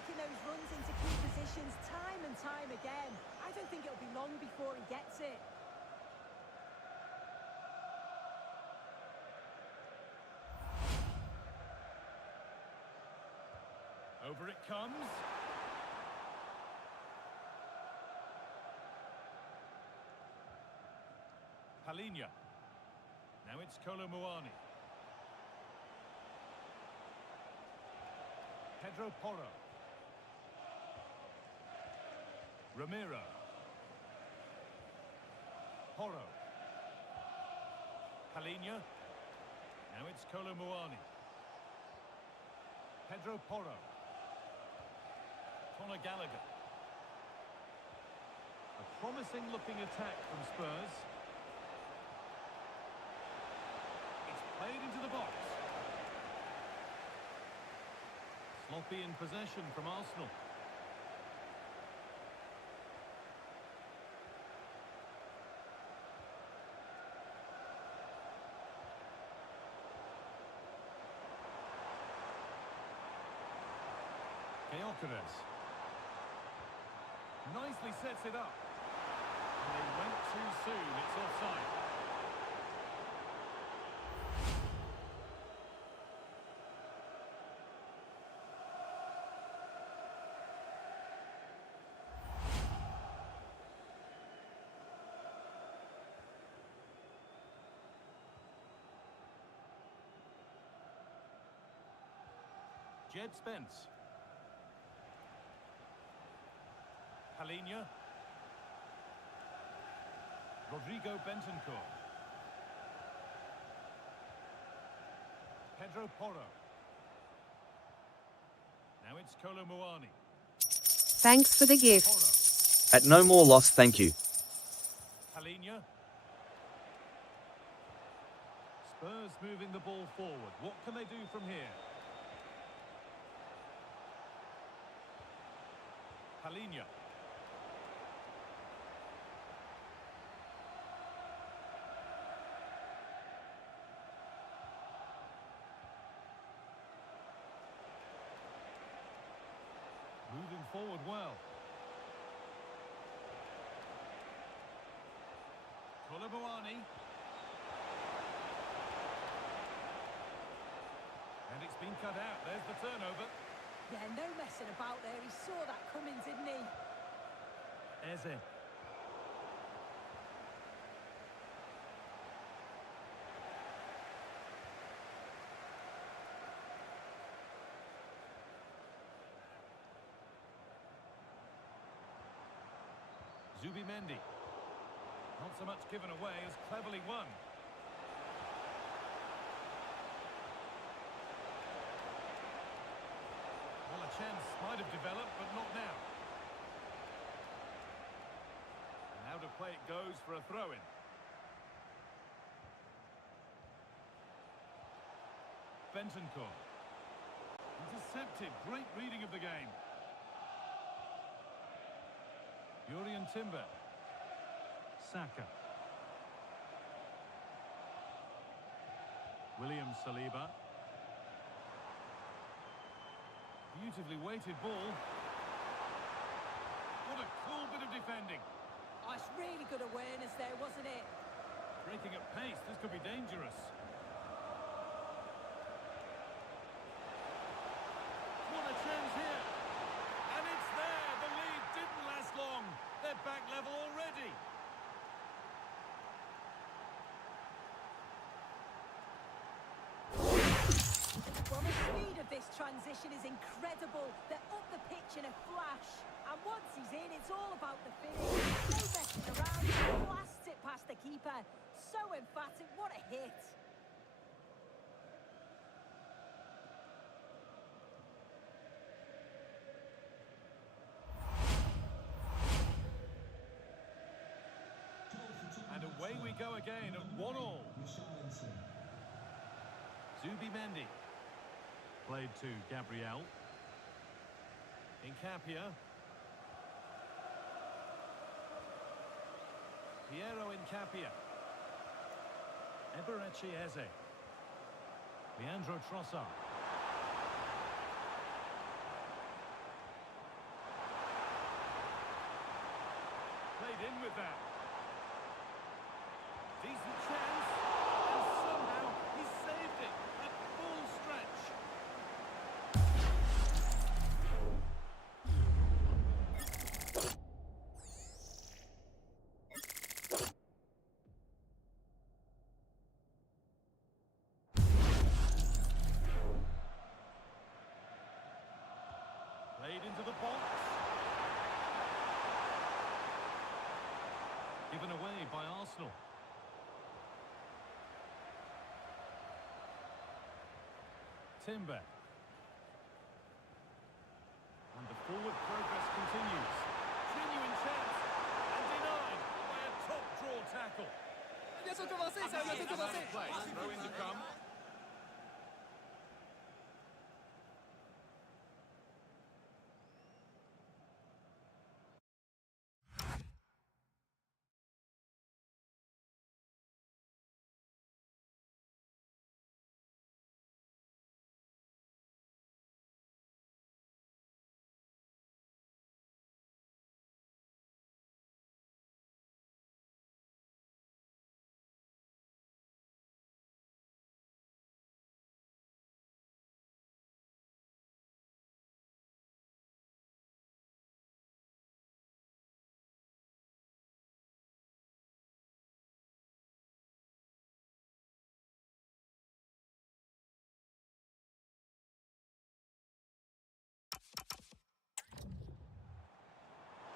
making those runs into key positions time and time again. I don't think it'll be long before he gets it. Over it comes. Palinya. Now it's Kolomuani. Pedro Porro. Ramiro. Porro. Palinya. Now it's Kolomuani. Pedro Porro. Conor Gallagher. A promising looking attack from Spurs. It's played into the box. Sloppy in possession from Arsenal. Gyökeres. Nicely sets it up. And they went too soon. It's offside. Jed Spence. Palinya. Rodrigo Bentancur. Pedro Porro. Now it's Kolomuani. Thanks for the gift. Porro. At no more loss, thank you. Palinya. Spurs moving the ball forward. What can they do from here? Palinya. Moving forward well. Kolomuani. And it's been cut out. There's the turnover. Yeah, no messing about there. He saw that coming, didn't he? Eze. Zubimendi. Not so much given away as cleverly won. Well, a chance might have developed, but not now. And out of play it goes for a throw-in. Bentancur. Intercepted. Great reading of the game. Jurriën Timber. Saka. William Saliba. Beautifully weighted ball. What a cool bit of defending. Oh, it's really good awareness there, wasn't it? Breaking at pace, this could be dangerous. What a chance here. And it's there. The lead didn't last long. They're back level already. Well, the speed of this transition is incredible. They're up the pitch in a flash. And once he's in, it's all about the finish. No messing around. He blasts it past the keeper. So emphatic. What a hit. And away we go again at 1-1. Zubimendi. Played to Gabriel. Incapia. Piero Incapia. Eberechi Eze. Leandro Trossard. stayed in with that. Decent chance, and somehow he saved it at full stretch. Played into the box. Given away by Arsenal. Timber. And the forward progress continues. Genuine chance. And denied by a top draw tackle. Throw in to come.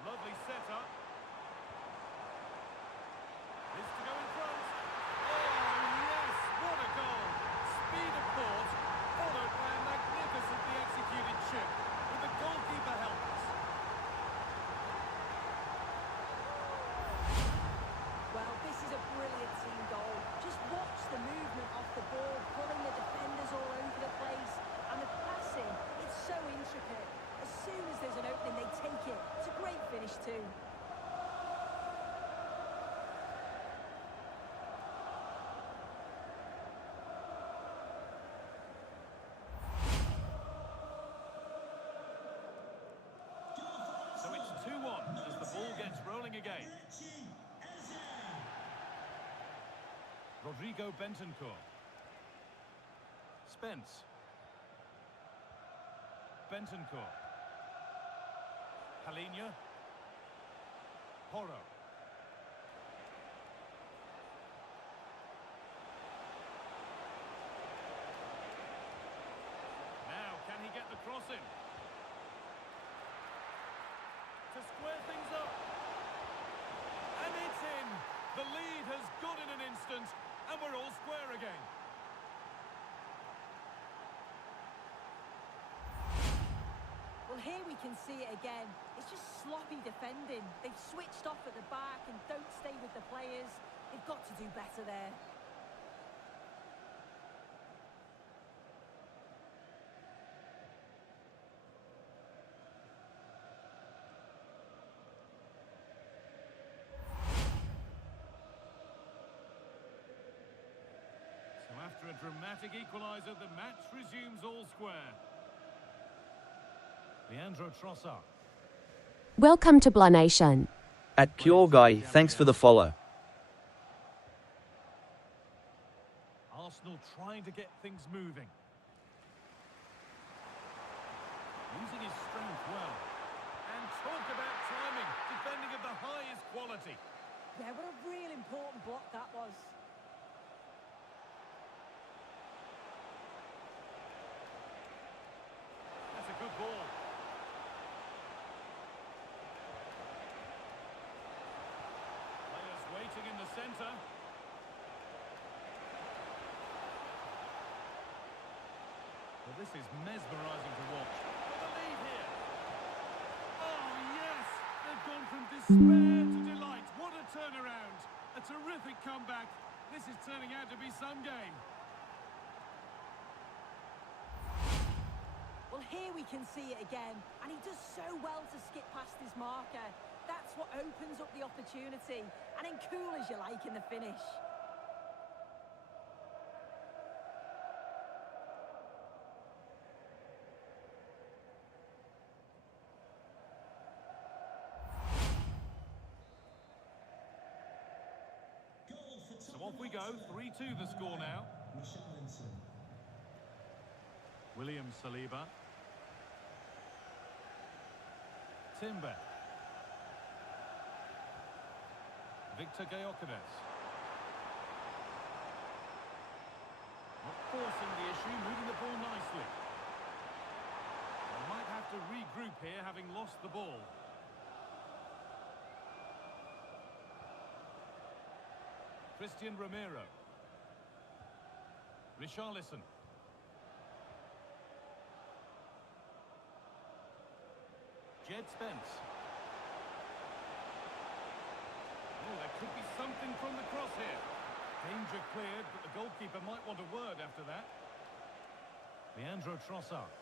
Lovely setup. This to go in front. Oh, yes! What a goal! Speed of thought, followed by a magnificently executed chip, with the goalkeeper helpless. Well, this is a brilliant team goal. Just watch the movement off the ball, pulling the defenders all over the place. And the passing, it's so intricate. As soon as there's an opening, they take it. It's a great finish too. So it's 2-1 as the ball gets rolling again. Rodrigo Bentancur. Spence. Bentancur. Palhinha. Porro. Now, can he get the cross in? To square things up. And it's in. The lead has gone in an instant, and we're all square again. Well, here we can see it again. It's just sloppy defending. They've switched off at the back and don't stay with the players. They've got to do better there. So after a dramatic equaliser, the match resumes all square. Leandro Trossard. Welcome to Blah Nation. At Pure Guy, thanks for the follow. Arsenal trying to get things moving. Using his strength well. And talk about timing, defending of the highest quality. Yeah, what a real important block that was. That's a good ball. Players waiting in the centre. Well, this is mesmerising to watch. For the lead here. Oh, yes! They've gone from despair to delight. What a turnaround. A terrific comeback. This is turning out to be some game. Well, here we can see it again, and he does so well to skip past his marker. That's what opens up the opportunity, and then cool as you like in the finish. we go. 3-2 the score now. William Saliba. Timber. Victor Gyökeres. Not forcing the issue, moving the ball nicely. They might have to regroup here, having lost the ball. Christian Romero. Richarlison. Jed Spence. Oh, there could be something from the cross here. Danger cleared, but the goalkeeper might want a word after that. Leandro Trossard.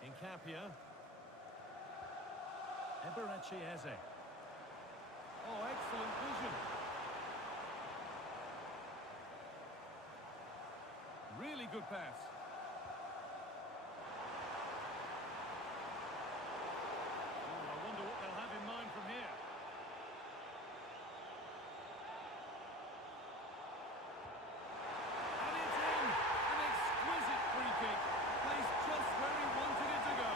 Incapia. Eberechi Eze. Oh, excellent vision. Really good pass. Oh, I wonder what they'll have in mind from here. And it's in! An exquisite free kick. Placed just where he wanted it to go.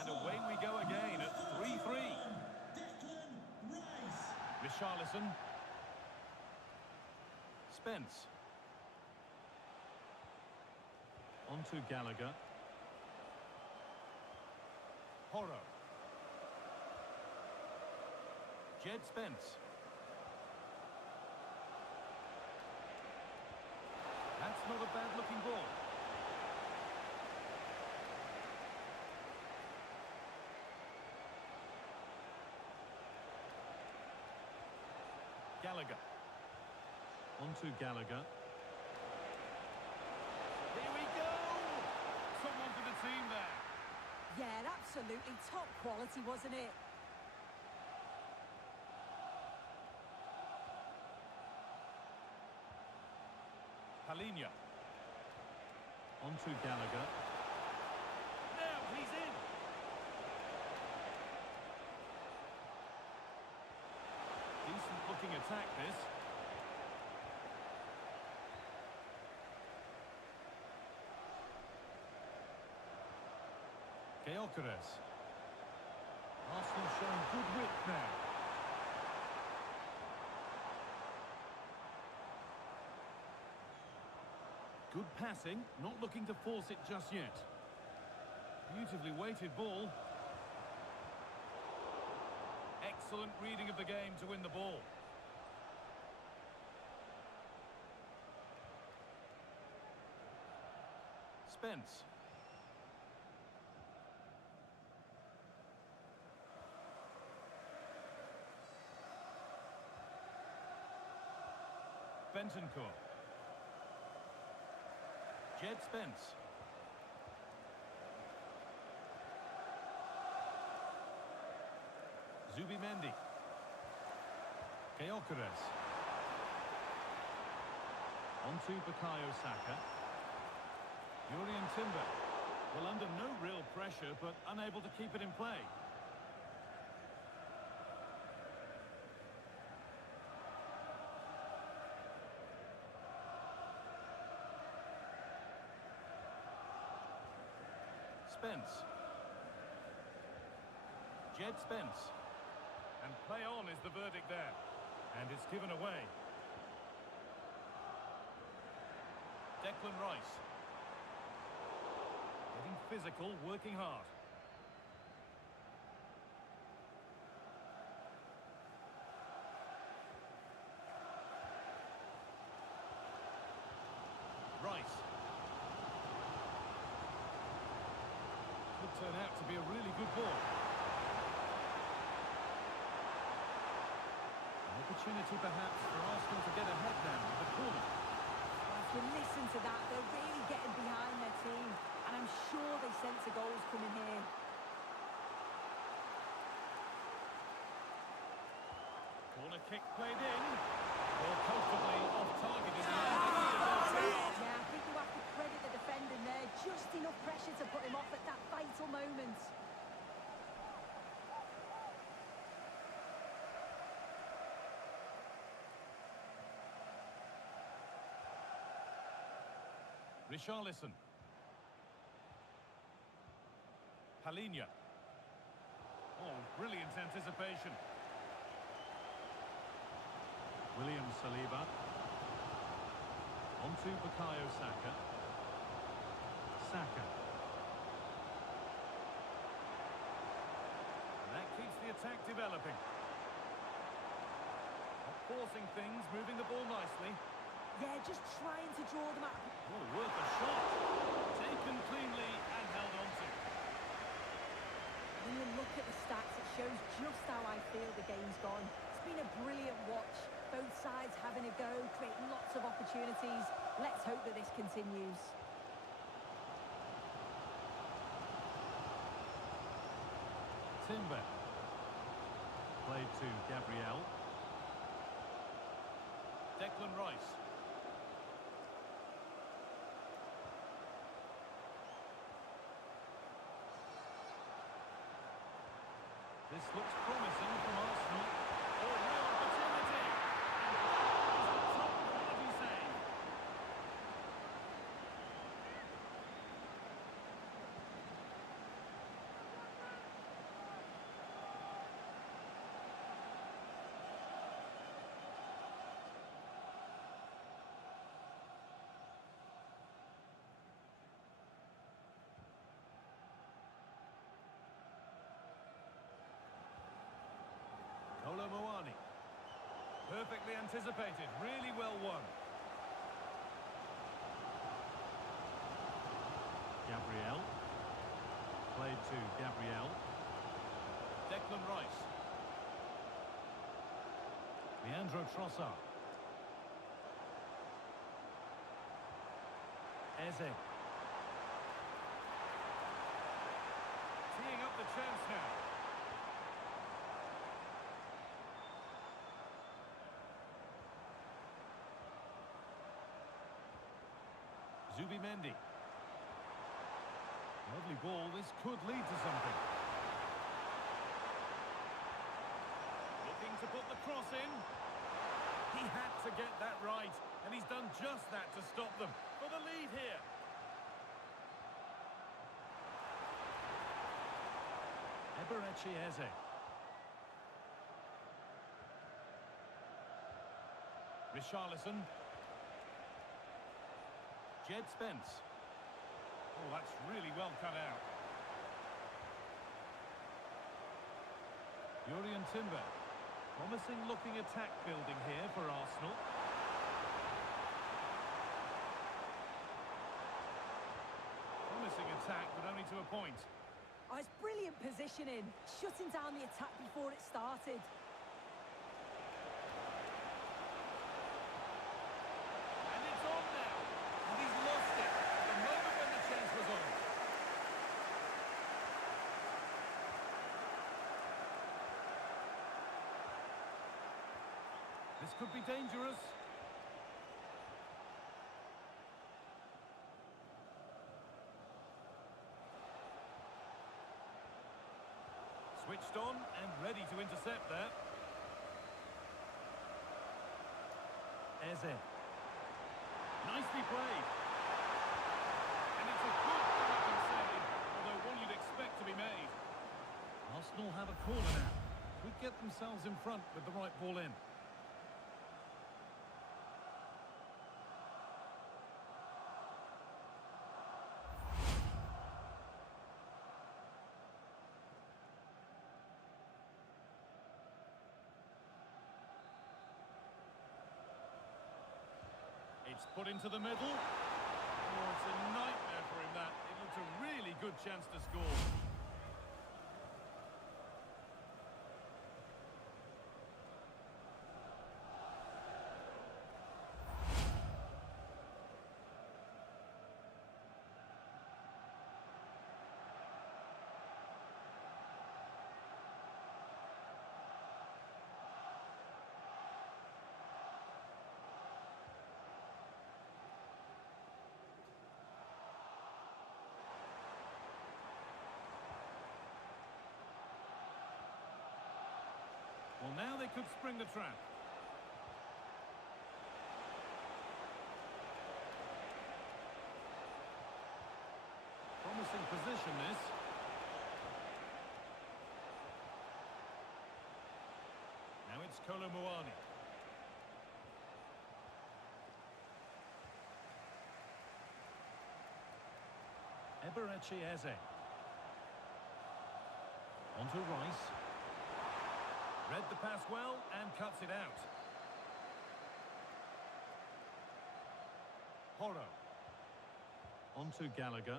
And away we go again at 3-3. Richarlison. Spence. On to Gallagher. Porro. Jed Spence. That's not a bad-looking ball. Gallagher. On to Gallagher. Here we go! Someone for the team there. Yeah, absolutely top quality, wasn't it? Palinha. On to Gallagher. Now he's in! Decent looking attack, this. Gyökeres. Arsenal showing good width now. Good passing, not looking to force it just yet. Beautifully weighted ball. Excellent reading of the game to win the ball. Spence. Bentancur. Jed Spence. Zubimendi. Gyökeres. On to Bukayo Saka. Urian Timber. Well, under no real pressure, but unable to keep it in play. Spence. Jed Spence. And play on is the verdict there. And it's given away. Declan Rice. Getting physical, working hard. Rice. Could turn out to be a really good ball. opportunity perhaps for Arsenal to get ahead now with the corner. Well, if you listen to that, they're really getting behind their team, and I'm sure they sense a goal's coming here. Corner kick played in. Well, comfortably off target in the end. Yeah, I think you have to credit the defending there. Just enough pressure to put him off at that vital moment. Richarlison. Palhinha. Oh, brilliant anticipation. William Saliba. On to Bukayo Saka. Saka. And that keeps the attack developing. Not forcing things, moving the ball nicely. Yeah, just trying to draw them out. Oh, worth a shot. Taken cleanly and held on to. When you look at the stats, it shows just how I feel the game's gone. It's been a brilliant watch. Both sides having a go, creating lots of opportunities. Let's hope that this continues. Timber. Played to Gabriel. Declan Rice. This looks promising from Arsenal. Oh, real opportunity! And that is a top quality save. Kolo Muani. Perfectly anticipated, really well won. Gabriel. Played to Gabriel. Declan Rice. Leandro Trossard. Eze. Teeing up the chance now. Zubimendi. Lovely ball, this could lead to something. Looking to put the cross in. He had to get that right, and he's done just that to stop them. For the lead here. Eberechi Eze. Richarlison. Jed Spence. Oh, that's really well cut out. Jurrien Timber. Promising looking attack building here for Arsenal. Promising attack, but only to a point. Oh, it's brilliant positioning. Shutting down the attack before it started. And it's on now. And he's lost it. The moment when the chance was on. This could be dangerous. Switched on and ready to intercept there. Eze. Nicely played. And it's a good attacking save, although one you'd expect to be made. Arsenal have a corner now. Could get themselves in front with the right ball in. It's put into the middle. Oh, it's a nightmare for him, that. It looked a really good chance to score. could spring the trap. Promising position, this. Now it's Kolo Muani. Eberechi Eze. On to Rice. Read the pass well and cuts it out. Horo. On to Gallagher.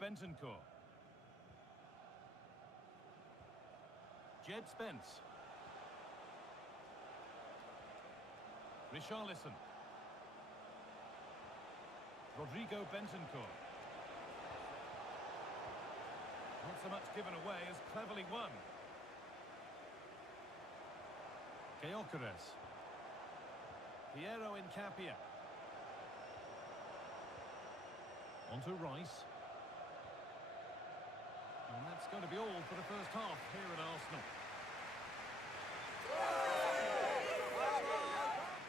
Bentancur. Jed Spence. Richarlison. Rodrigo Bentancur. Not so much given away as cleverly won. Gyökeres. Piero Incapia. On to Rice. And that's going to be all for the first half here at Arsenal.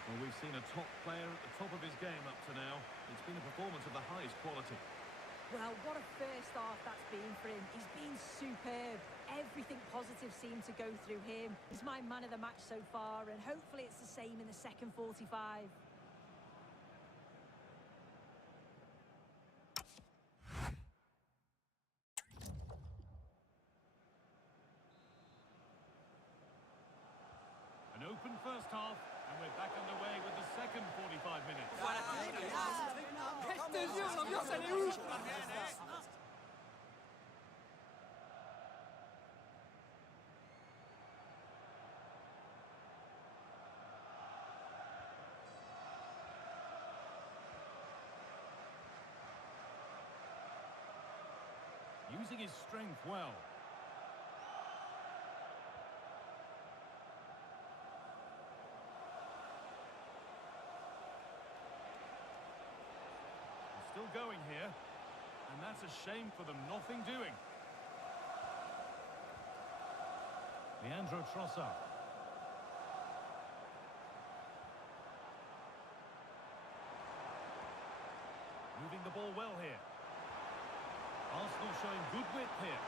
Well, we've seen a top player at the top of his game up to now. It's been a performance of the highest quality. Well, what a first half that's been for him. He's been superb. Everything positive seemed to go through him. He's my man of the match so far, and hopefully it's the same in the second 45. An open first half, and we're back underway with the second 45 minutes. Using his strength well. Still going here, and that's a shame for them. Nothing doing. Leandro Trossard. Moving the ball well here. Arsenal showing good width here.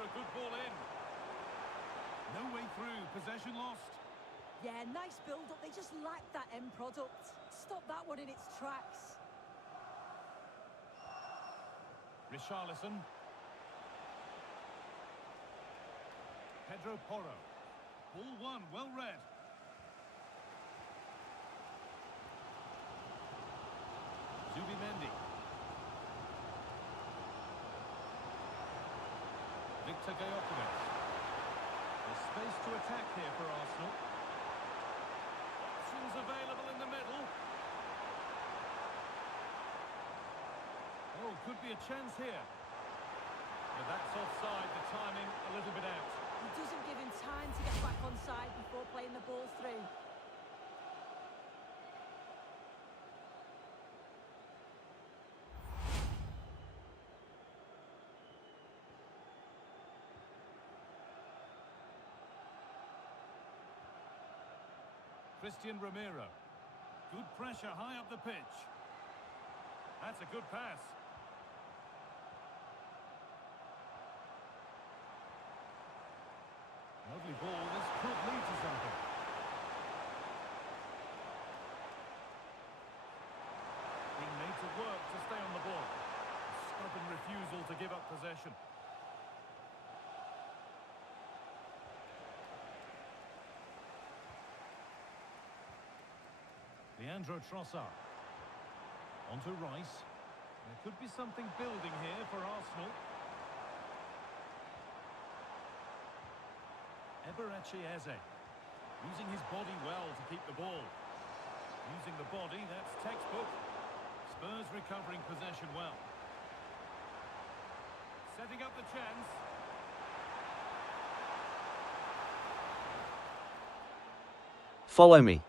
Good ball in. No way through. Possession lost. Yeah, nice build-up. They just lack that end product. Stop that one in its tracks. Richarlison. Pedro Porro. Ball one, well read. Zubimendi. Victor Gyökeres. There's space to attack here for Arsenal. Options available in the middle. Oh, could be a chance here. But that's offside, the timing a little bit out. He doesn't give him time to get back on side before playing the ball through. Christian Romero. Good pressure high up the pitch. That's a good pass. Lovely ball. This could lead to something. Being made to work to stay on the ball. A stubborn refusal to give up possession. Leandro Trossard. On to Rice. There could be something building here for Arsenal. Eberechi Eze. Using his body well to keep the ball. Using the body, that's textbook. Spurs recovering possession well. Setting up the chance. Follow me.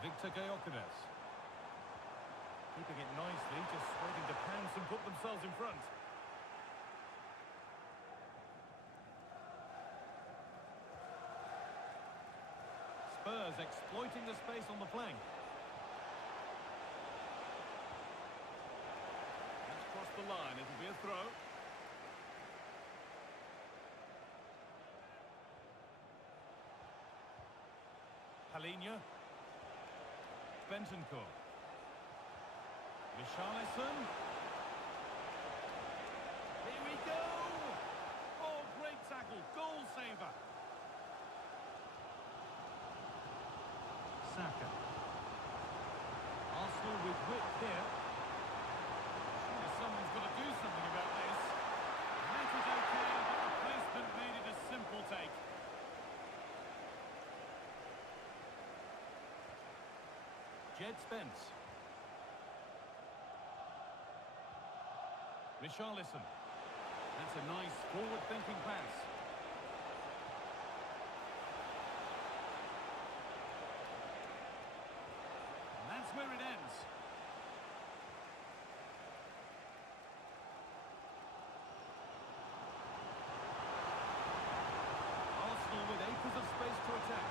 Victor Gyökeres. Keeping it nicely, just waiting to pounce and put themselves in front. Spurs exploiting the space on the flank. That's crossed the line, it'll be a throw. Palinha. Bentoncourt. Richarlison. Here we go! Oh, great tackle, goal saver. Saka. Arsenal with width here. Surely someone's got to do something about this. Make it okay, but the placement made it a simple take. Jed Spence. Richarlison. That's a nice forward-thinking pass. And that's where it ends. Arsenal with acres of space to attack.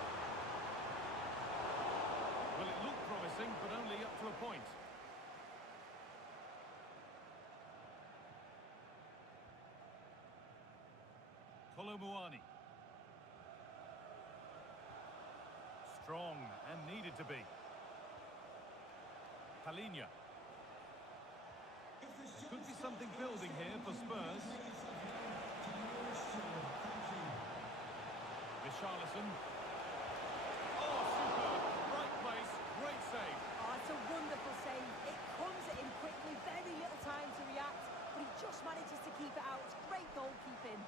Well, it looked promising, but only up to a point. Kolomuani. Strong and needed to be. Palinha. There could be something building here for Spurs. Richarlison. Oh, superb. Right place, great save. Oh, it's a wonderful save. It comes at him quickly, very little time to react, but he just manages to keep it out. Great goalkeeping.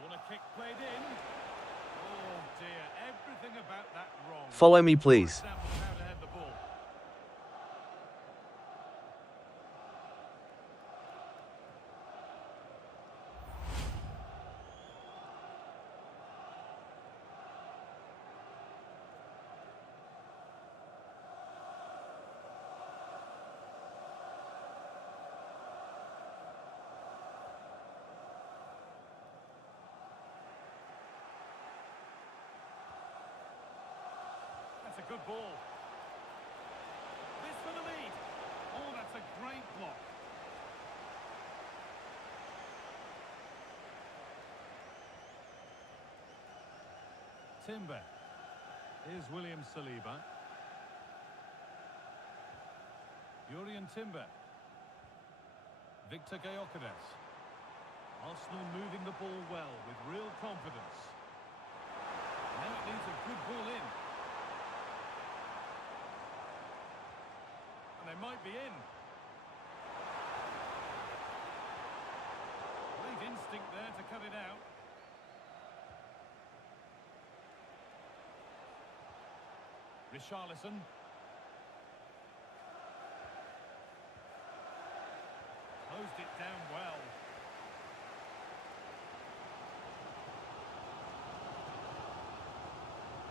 Corner kick played in. Oh dear, everything about that wrong. Follow me, please. Example of how to head the ball. That's a good ball. This for the lead. Oh, that's a great block. Timber. Here's William Saliba. Jurrien Timber. Victor Gyökeres. Arsenal moving the ball well with real confidence. Now it needs a good ball in. And they might be in. Great instinct there to cut it out. Richarlison. Closed it down well.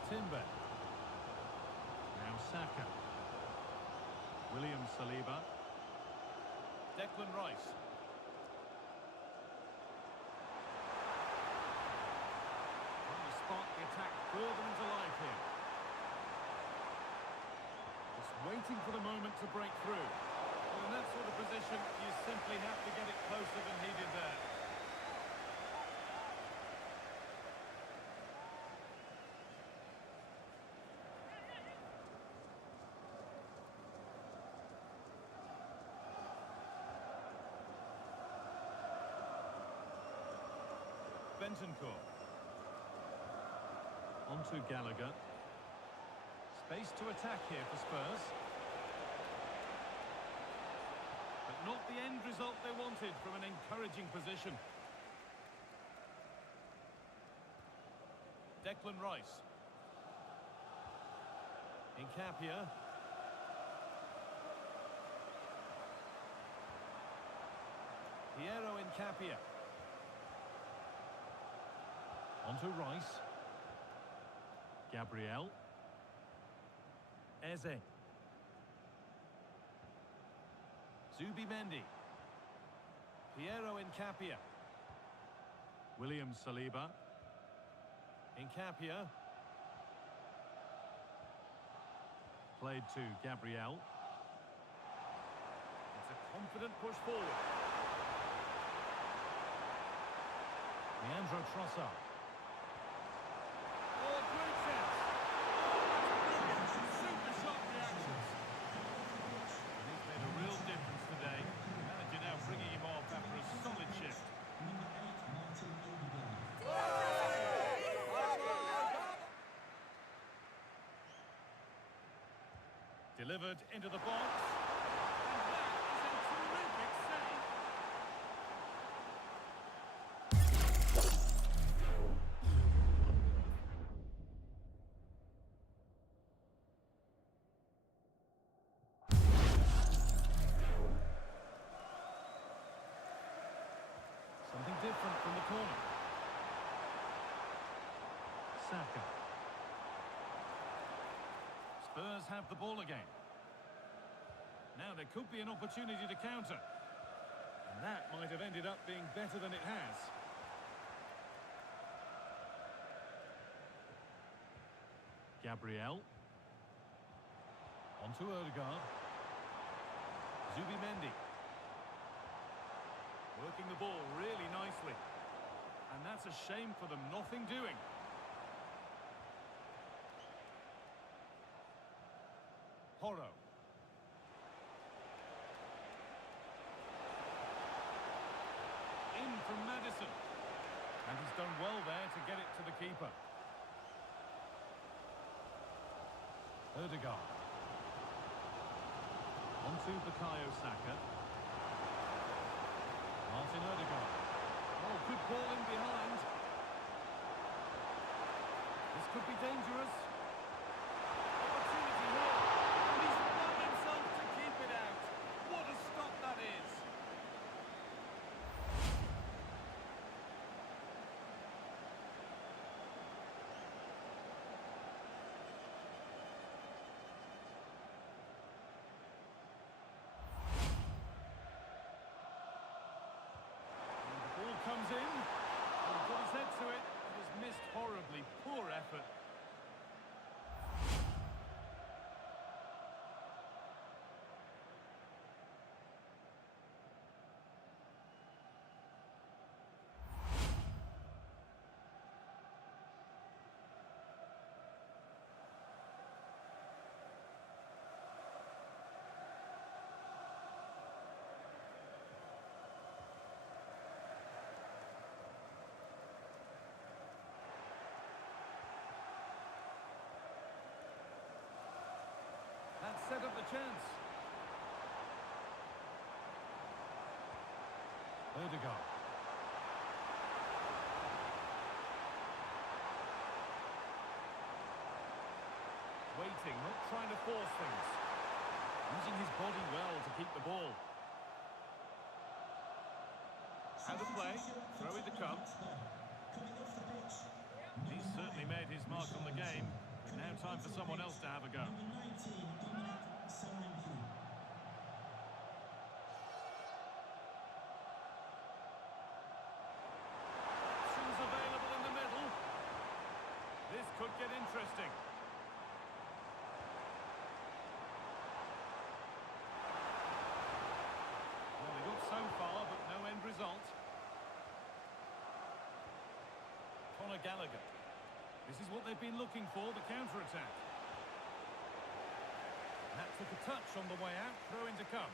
Timber. Now Saka. William Saliba. Declan Rice. Trying to spark the attack further into life here. Just waiting for the moment to break through. Well, in that sort of position, you simply have to get it closer than he did there. Bentoncourt. On to Gallagher. Space to attack here for Spurs. But not the end result they wanted from an encouraging position. Declan Rice. Incapia. Nkapia. Onto Rice. Gabriel. Eze. Zubimendi. Piero Nkapia. William Saliba. Nkapia. Played to Gabriel. It's a confident push forward. Leandro Trossard. Oh, great chance. Oh, that's brilliant. Super shot reactions. And he's made a real difference today. Manager now bringing him off after a solid shift. Delivered into the box. And that is a terrific save. Something different from the corner. Saka. Spurs have the ball again. Now there could be an opportunity to counter. And that might have ended up being better than it has. Gabriel. Onto Odegaard. Zubimendi. Working the ball really nicely. And that's a shame for them, nothing doing. Horo. In from Maddison. And he's done well there to get it to the keeper. Odegaard. Onto Bukayo Saka. Martin Odegaard. Oh, good ball in behind. This could be dangerous. Opportunity here. And he's won himself to keep it out. What a stop that is. Comes in, and got his head to it, and has missed horribly. Poor effort. That set up the chance. Odegaard. Waiting, not trying to force things. Using his body well to keep the ball. Out of play, throw it to come. He's certainly made his mark on the game. Now time for someone else to have a go. Options available in the middle. This could get interesting. Well, they got so far, but no end result. Conor Gallagher. This is what they've been looking for, the counter-attack. That took a touch on the way out, throw in to come.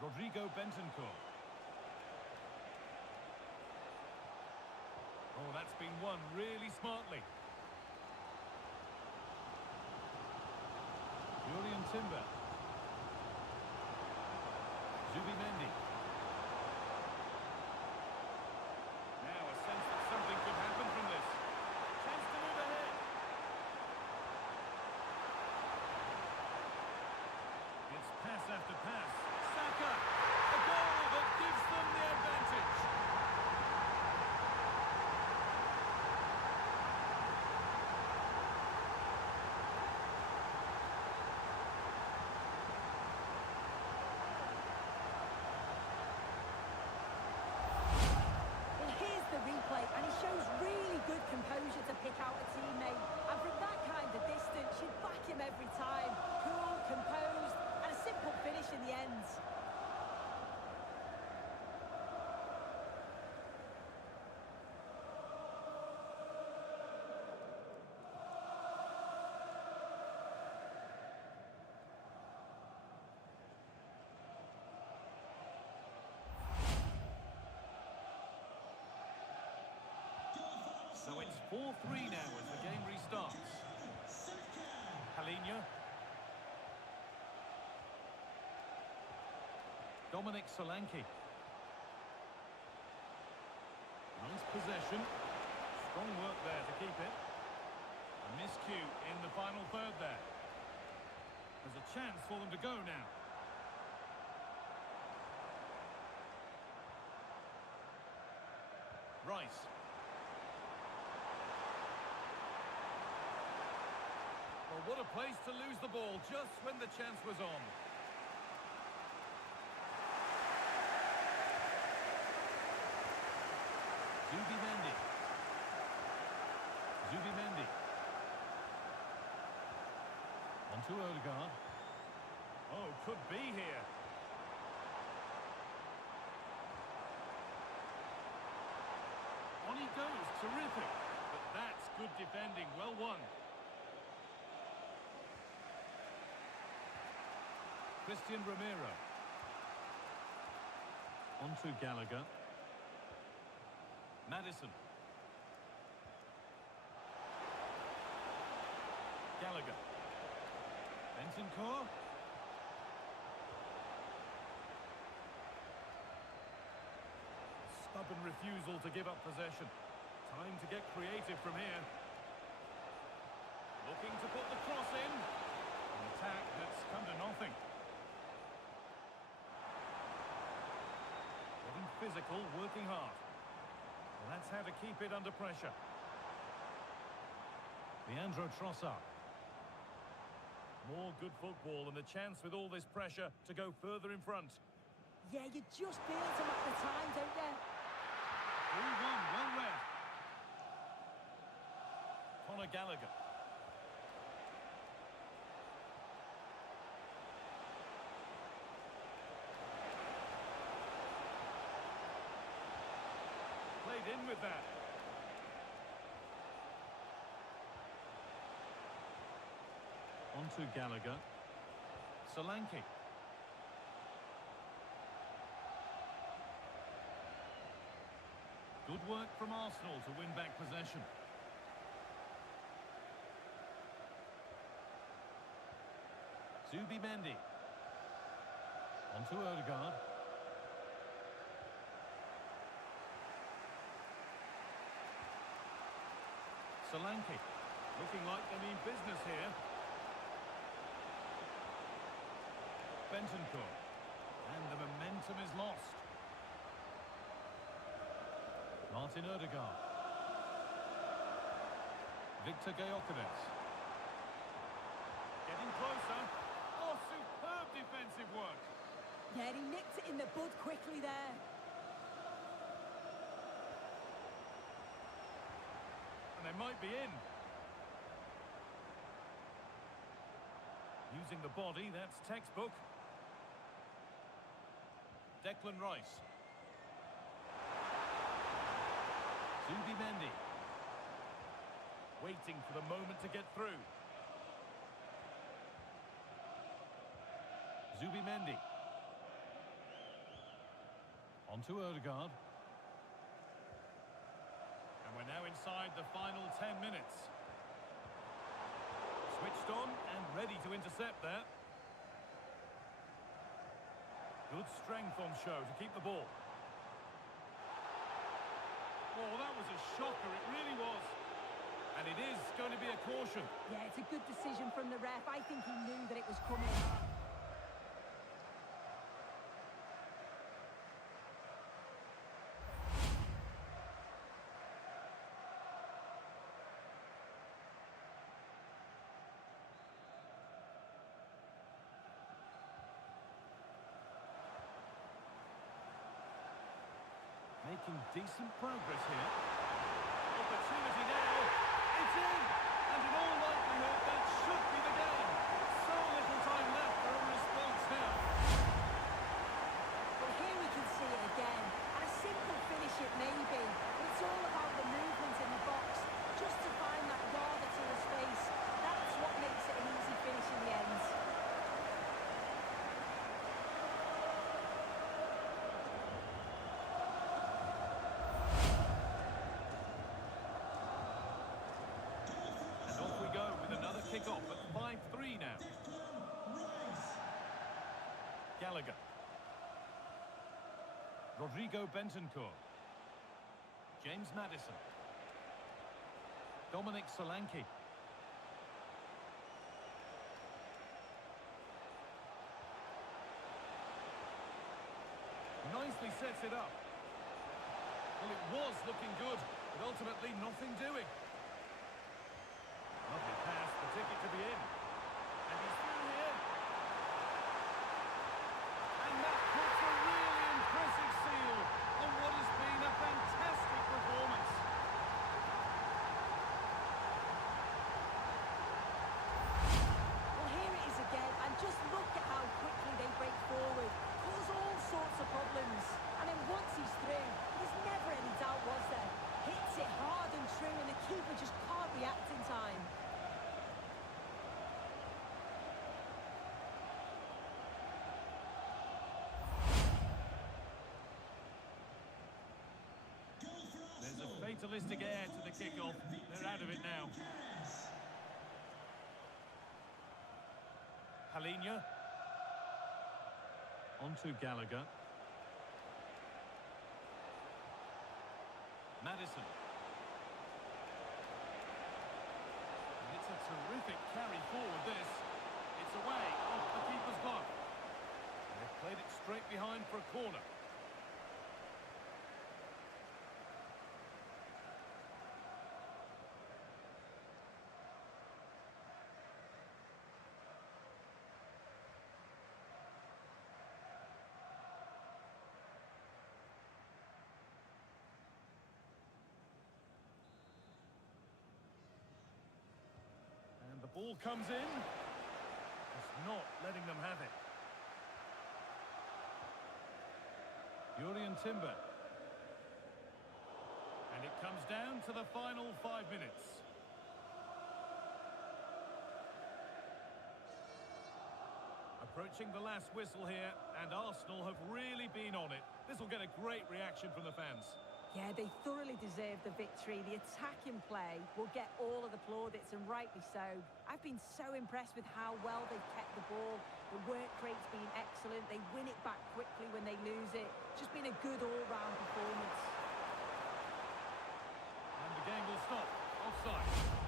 Rodrigo Bentancur. Oh, that's been won really smartly. Julian Timber. Zubimendi. Now a sense that something could happen from this. Chance to move ahead. 4-3 now as the game restarts. Halinho. Dominic Solanke. Nice possession. Strong work there to keep it. A miscue in the final third there. There's a chance for them to go now. Rice. Well, what a place to lose the ball just when the chance was on. Zubimendi. Zubimendi. On to Odegaard. Oh, could be here. On he goes, terrific. But that's good defending, well won. Christian Romero. On to Gallagher. Maddison. Gallagher. Bentancur. Stubborn refusal to give up possession. Time to get creative from here. Looking to put the cross in. An attack that's come to nothing. Getting physical, working hard. Well, that's how to keep it under pressure. Leandro Trossard. More good football and the chance with all this pressure to go further in front. Yeah, you just build them at the time, don't you? 3-1, well read. Conor Gallagher. Played in with that. On to Gallagher. Solanke. Good work from Arsenal to win back possession. Zubimendi. On to Odegaard. Solanke. Looking like they mean business here. Bentancur. And the momentum is lost. Martin Odegaard. Victor Gyökeres. Getting closer. Oh, superb defensive work. Yeah, he nicked it in the bud quickly there. And they might be in. Using the body, that's textbook. Declan Rice. Zubimendi. Waiting for the moment to get through. Zubimendi. On to Odegaard. And we're now inside the final 10 minutes. Switched on and ready to intercept there. Good strength on show to keep the ball. Oh, that was a shocker, it really was. And it is going to be a caution. Yeah, it's a good decision from the ref. I think he knew that it was coming. Making decent progress here. Opportunity now. It's in! And in all likelihood, that should be the game. So little time left for a response now. Well, here we can see it again. And a simple finish it may be. It's all about the movement in the box. Just to find that yard or two of space. That's what makes it an easy finish in the end. kick off at 5-3 now. Gallagher. Rodrigo Bentancur. James Maddison. Dominic Solanke. Nicely sets it up. Well, it was looking good, but ultimately nothing doing. Lovely pass, the ticket to be in. And he's through here. And that puts a really impressive seal on what has been a fantastic performance. Well, here it is again, and just look at how quickly they break forward. Cause all sorts of problems. And then once he's through, there's never any doubt, was there? Hits it hard and true, and the keeper just can't react in time. There's a fatalistic air to the kickoff. They're out of it now. Palhinha. On to Gallagher. Maddison. And it's a terrific carry forward, this. It's away, off the keeper's glove. They've played it straight behind for a corner. And the ball comes in. Just not letting them have it. Jurrien Timber. And it comes down to the final 5 minutes. Approaching the last whistle here, and Arsenal have really been on it. This will get a great reaction from the fans. Yeah, they thoroughly deserve the victory. The attacking play will get all of the plaudits, and rightly so. I've been so impressed with how well they've kept the ball. The work rate's been excellent. They win it back quickly when they lose it. Just been a good all-round performance. And the game will stop. Offside.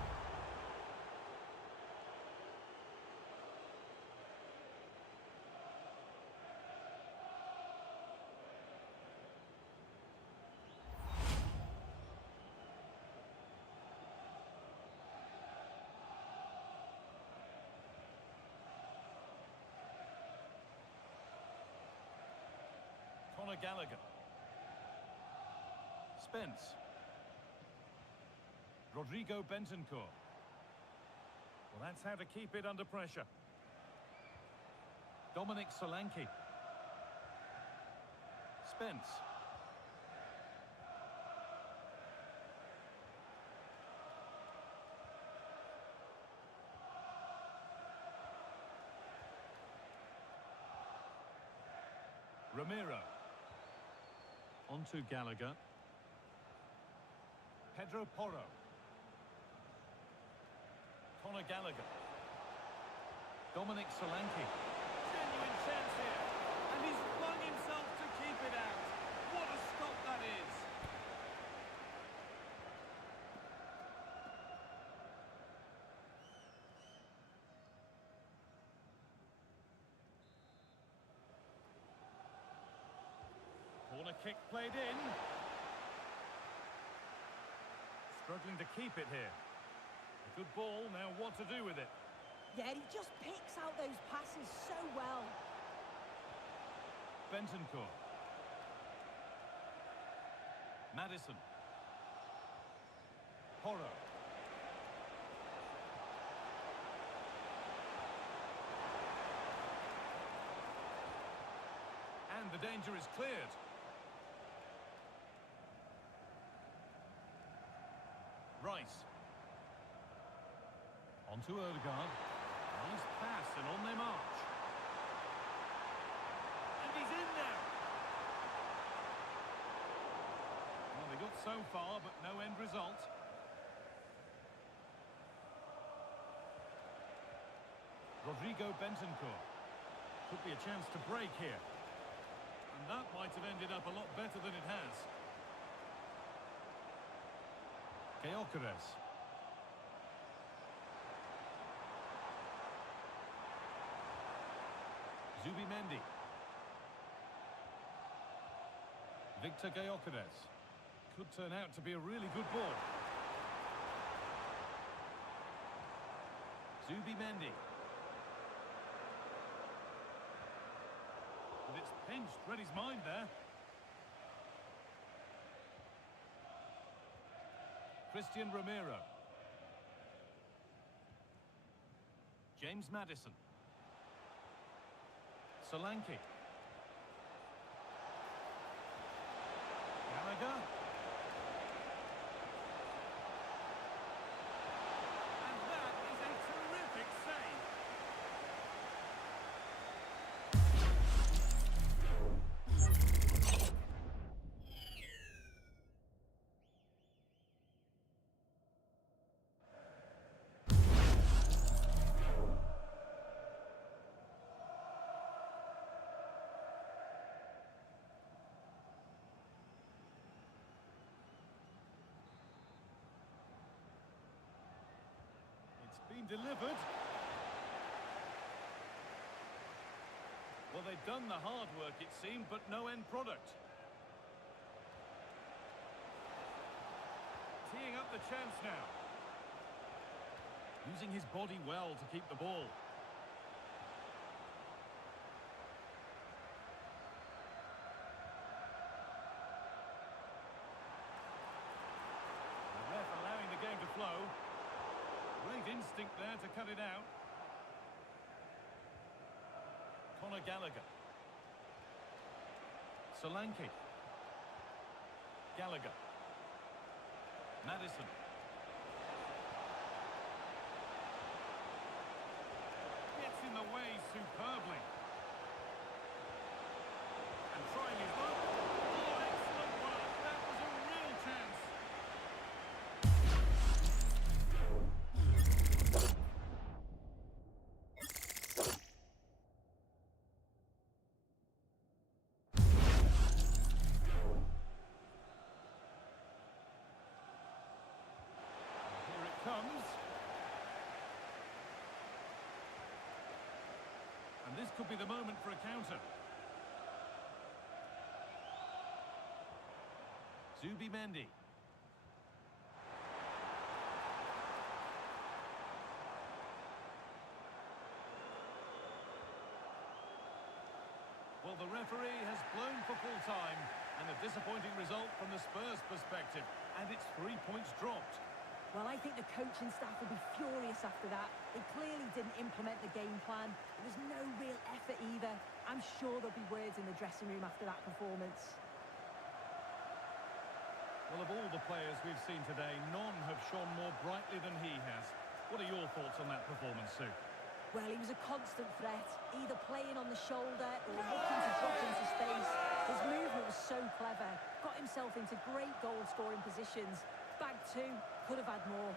Gallagher. Spence. Rodrigo Bentancur. Well, that's how to keep it under pressure. Dominic Solanke. Spence. Romero. On to Gallagher. Pedro Porro. Conor Gallagher. Dominic Solanke. Genuine chance here. And he's flung himself to keep it out. What a stop that is. Corner kick played in. Struggling to keep it here. A good ball, now what to do with it? Yeah, he just picks out those passes so well. Bentancur. Maddison. Porro. And the danger is cleared. Rice. On to Odegaard. Nice pass and on they march. And he's in now. Well, they got so far, but no end result. Rodrigo Bentancur. Could be a chance to break here. And that might have ended up a lot better than it has. Gyökeres. Zubimendi. Victor Gyökeres. Could turn out to be a really good ball. Zubimendi. But it's pinched, read his mind there. Christian Romero. James Maddison. Solanke. Gallagher. And that is a terrific save. Been delivered. Well, they've done the hard work, it seemed, but no end product. Teeing up the chance now. Using his body well to keep the ball. The ref allowing the game to flow. Great instinct there to cut it out. Conor Gallagher. Solanke. Gallagher. Maddison. Gets in the way superbly. And trying his luck. Oh, excellent work. That was a real chance. Comes. And this could be the moment for a counter. Zubimendi. Well, the referee has blown for full time, and a disappointing result from the Spurs' perspective, and it's 3 points dropped. Well, I think the coaching staff will be furious after that. They clearly didn't implement the game plan. There was no real effort either. I'm sure there'll be words in the dressing room after that performance. Well, of all the players we've seen today, none have shone more brightly than he has. What are your thoughts on that performance, Sue? Well, he was a constant threat, either playing on the shoulder or looking to drop into space. His movement was so clever, got himself into great goal-scoring positions. Bag two, could have had more.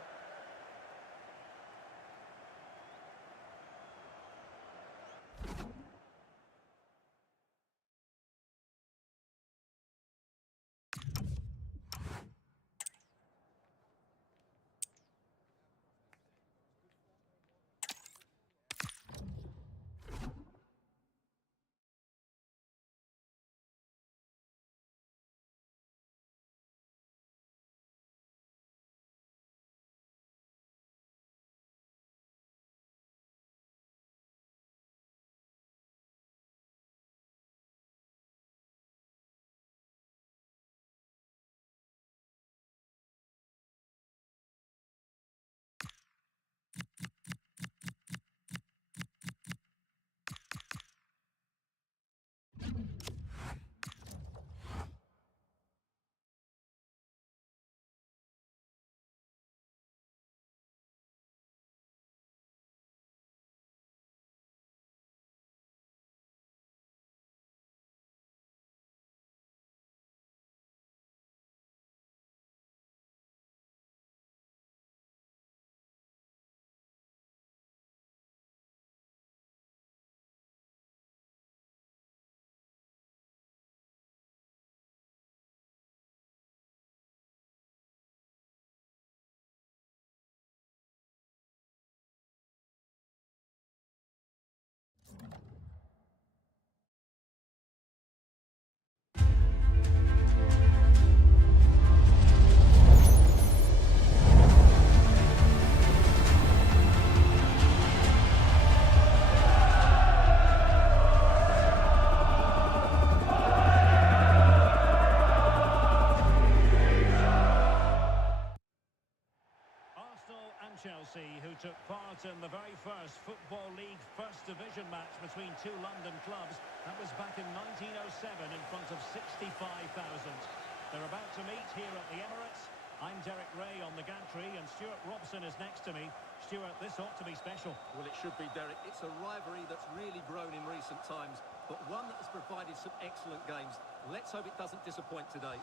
took part in the very first Football League First Division match between two London clubs. That was back in 1907 in front of 65,000. They're about to meet here at the Emirates. I'm Derek Ray on the gantry, and Stuart Robson is next to me. Stuart, this ought to be special. Well, it should be, Derek. It's a rivalry that's really grown in recent times, but one that has provided some excellent games. Let's hope it doesn't disappoint today.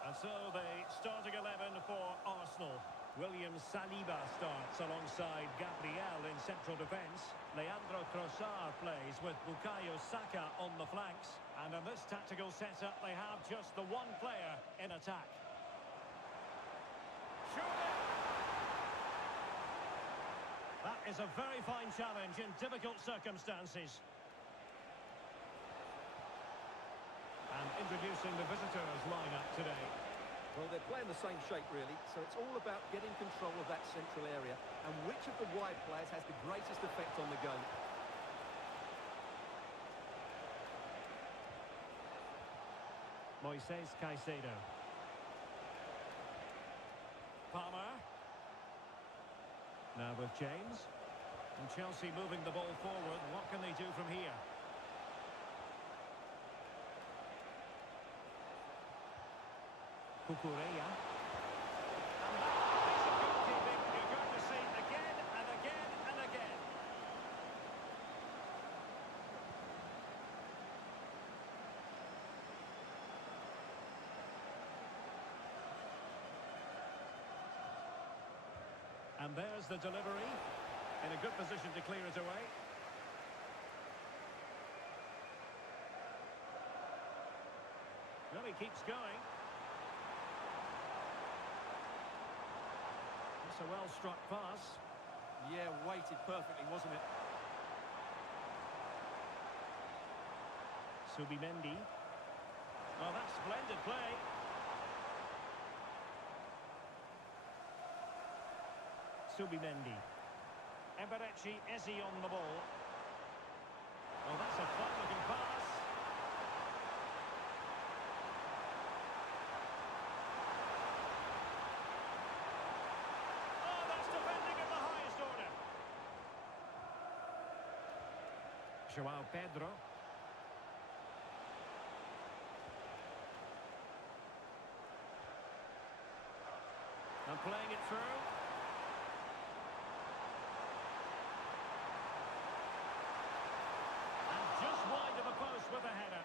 And so the starting 11 for Arsenal. William Saliba starts alongside Gabriel in central defence. Leandro Trossard plays with Bukayo Saka on the flanks. And in this tactical setup, they have just the one player in attack. Shooting! That is a very fine challenge in difficult circumstances. And introducing the visitors lineup today. Well, they're playing the same shape, really, so it's all about getting control of that central area and which of the wide players has the greatest effect on the game. Moises Caicedo. Palmer. Now with James. And Chelsea moving the ball forward. What can they do from here? Cucurella. And that piece of goalkeeping you're going to see again and again and again. And there's the delivery. In a good position to clear it away. Well, he keeps going. It's a well-struck pass. Yeah, weighted perfectly, wasn't it? Subimendi. Oh, that's splendid play. Subimendi. Eberechi Eze on the ball. Oh, that's a fine-looking pass. Oh, that's defending at the highest order. João Pedro. And playing it through. Just wide of the post with a header.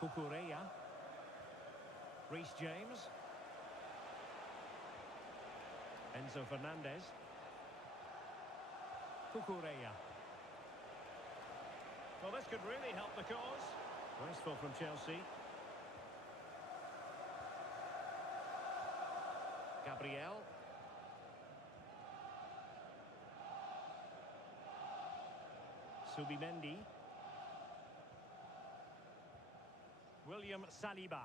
Cucurella. Reece James. Enzo Fernandez. Cucurella. Well, this could really help the cause. Wasteful from Chelsea. Gabriel. Subimendi. William Saliba.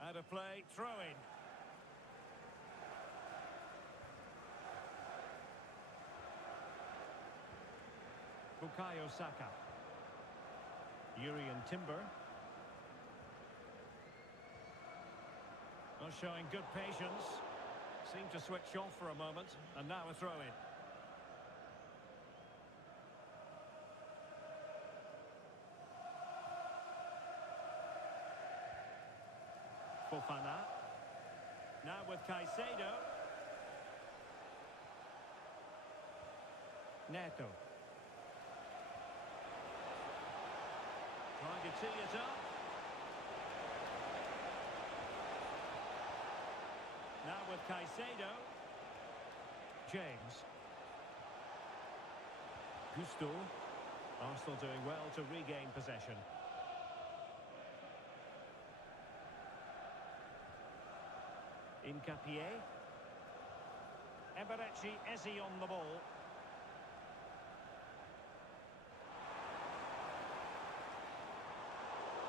Out of play, throw-in. Bukayo Saka. Urian Timber. Well, showing good patience. Seemed to switch off for a moment, and now a throw-in. Fofana. Now with Caicedo. Neto. Trying to tee it up. Now with Caicedo. James. Gusto. Arsenal doing well to regain possession. Incapié. Eberechi Eze on the ball.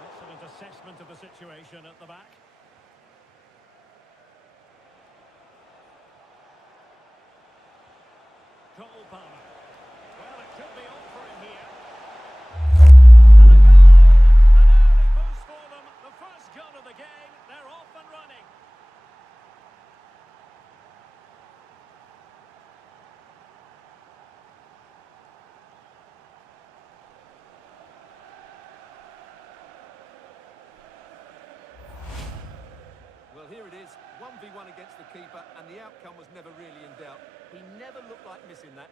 Excellent assessment of the situation at the back. Cole Palmer. Well, it could be on for him here. And a goal! An early boost for them. The first goal of the game. They're off and running. Well, here it is, 1v1 against the keeper, and the outcome was never really in doubt. He never looked like missing that.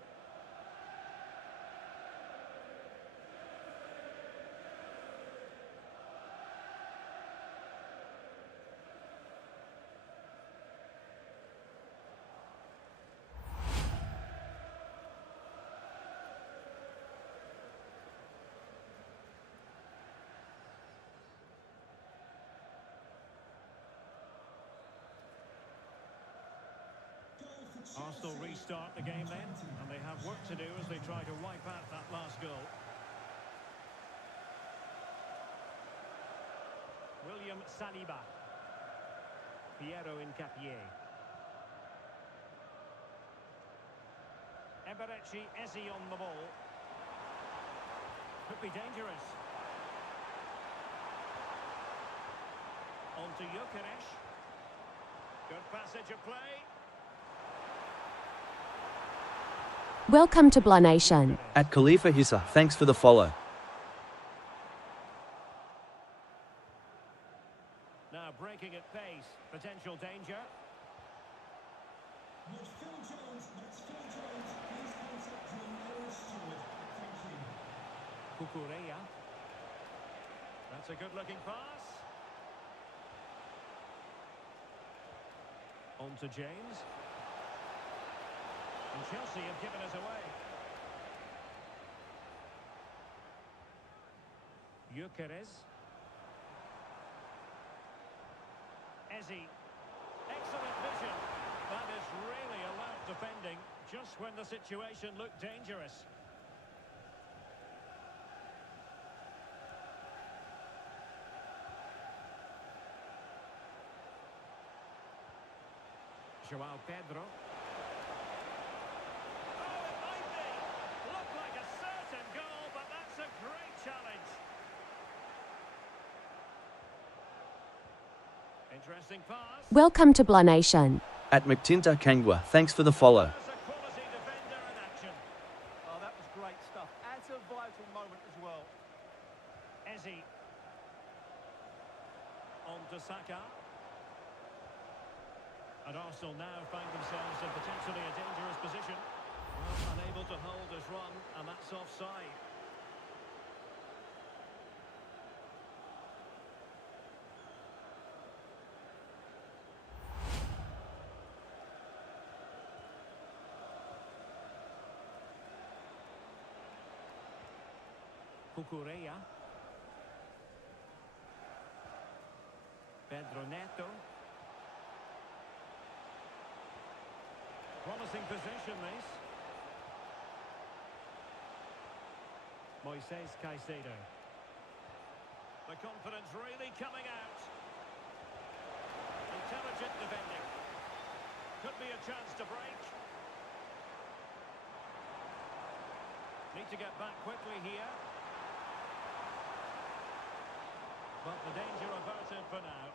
Arsenal restart the game then, and they have work to do as they try to wipe out that last goal. William Saliba. Piero Incapié. Eberechi Eze on the ball. Could be dangerous. On to Gyökeres. Good passage of play. Welcome to Blah Nation. At Khalifa Hissa, thanks for the follow. Now breaking at pace. Potential danger. Cucurella. That's a good-looking pass. On to James. And Chelsea have given us away. Gyökeres. Eze. Excellent vision. That is really alert defending, just when the situation looked dangerous. João Pedro. Looked like a certain goal, but that's a great challenge. Interesting pass. Welcome to Blah Nation. At McTinta Kangwa, thanks for the follow. There's a quality defender in action. Oh, that was great stuff. At a vital moment as well. Eze. On to Saka. And Arsenal now find themselves in potentially a dangerous position. Well, unable to hold his run, and that's offside. Cucurella. Pedro Neto. Promising position, this. Moises Caicedo. The confidence really coming out. Intelligent defending. Could be a chance to break. Need to get back quickly here. But the danger averted for now.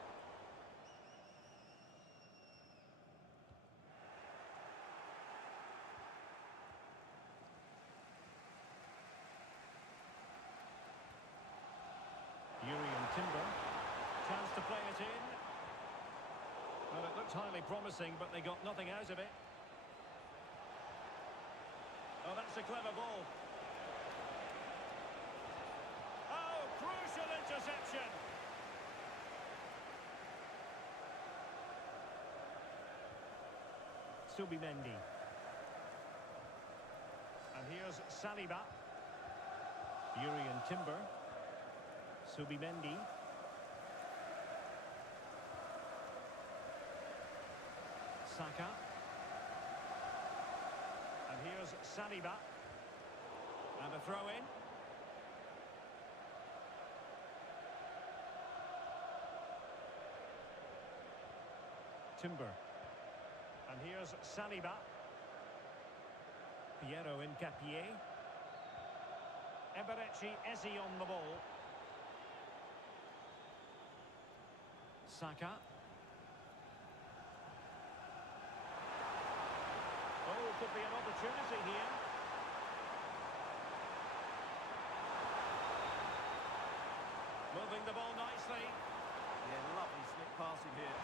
Timber. Chance to play it in. Well, it looked highly promising, but they got nothing out of it. Oh, that's a clever ball. Oh, crucial interception. Subimendi. And here's Saliba. Timber. Subimendi. Saka. And here's Saliba. And a throw in. Timber. And here's Saliba. Piero Incapié. Eberechi Eze on the ball. Saka. Oh, could be an opportunity here. Moving the ball nicely. Yeah, lovely slick passing here.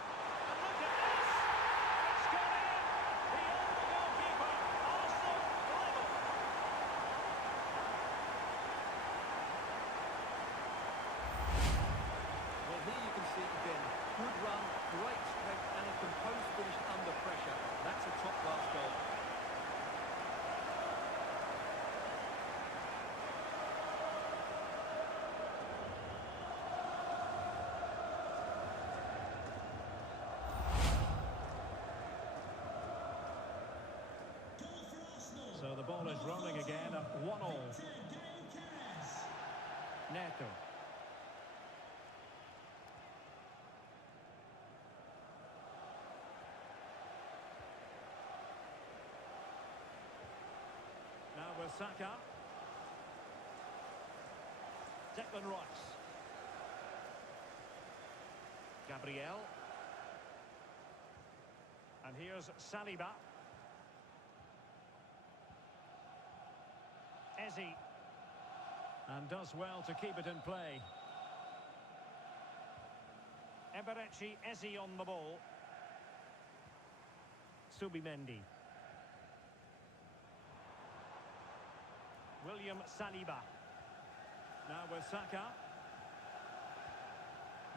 And look at this! It's gone in! Beyond the goalkeeper. Arsenal level. Well, here you can see it again. Good run, great strength, and a composed finish under pressure. That's a top-class goal. So the ball is rolling again at 1-1. Neto. Now with Saka. Declan Rice. Gabriel. And here's Saliba. Eze. And does well to keep it in play. Eberechi Eze on the ball. Subimendi. William Saliba. Now with Saka.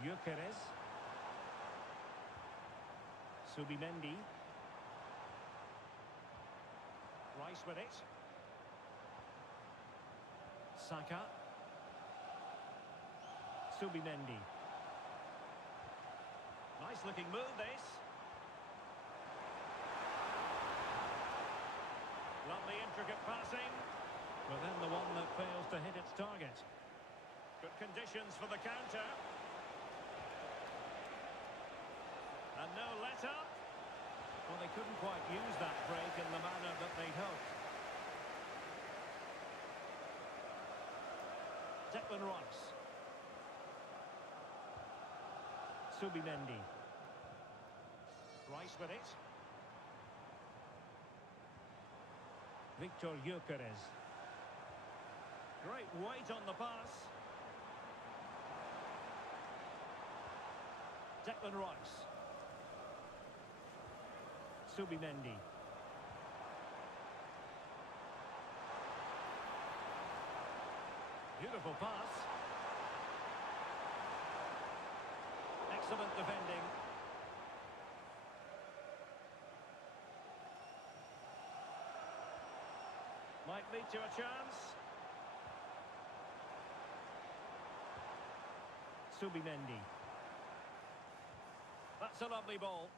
Gyökeres. Subimendi. Rice with it. Saka. Subimendi. Nice looking move this. Lovely intricate passing. But then the one that fails to hit its target. Good conditions for the counter. And no let up. Well, they couldn't quite use that break in the manner that they'd hoped. Declan Rice. Subimendi. Rice with it. Victor Gyökeres. Great weight on the pass. Declan Rice. Subimendi. Beautiful pass. Excellent defending. Might lead to a chance. Subimendi. That's a lovely ball.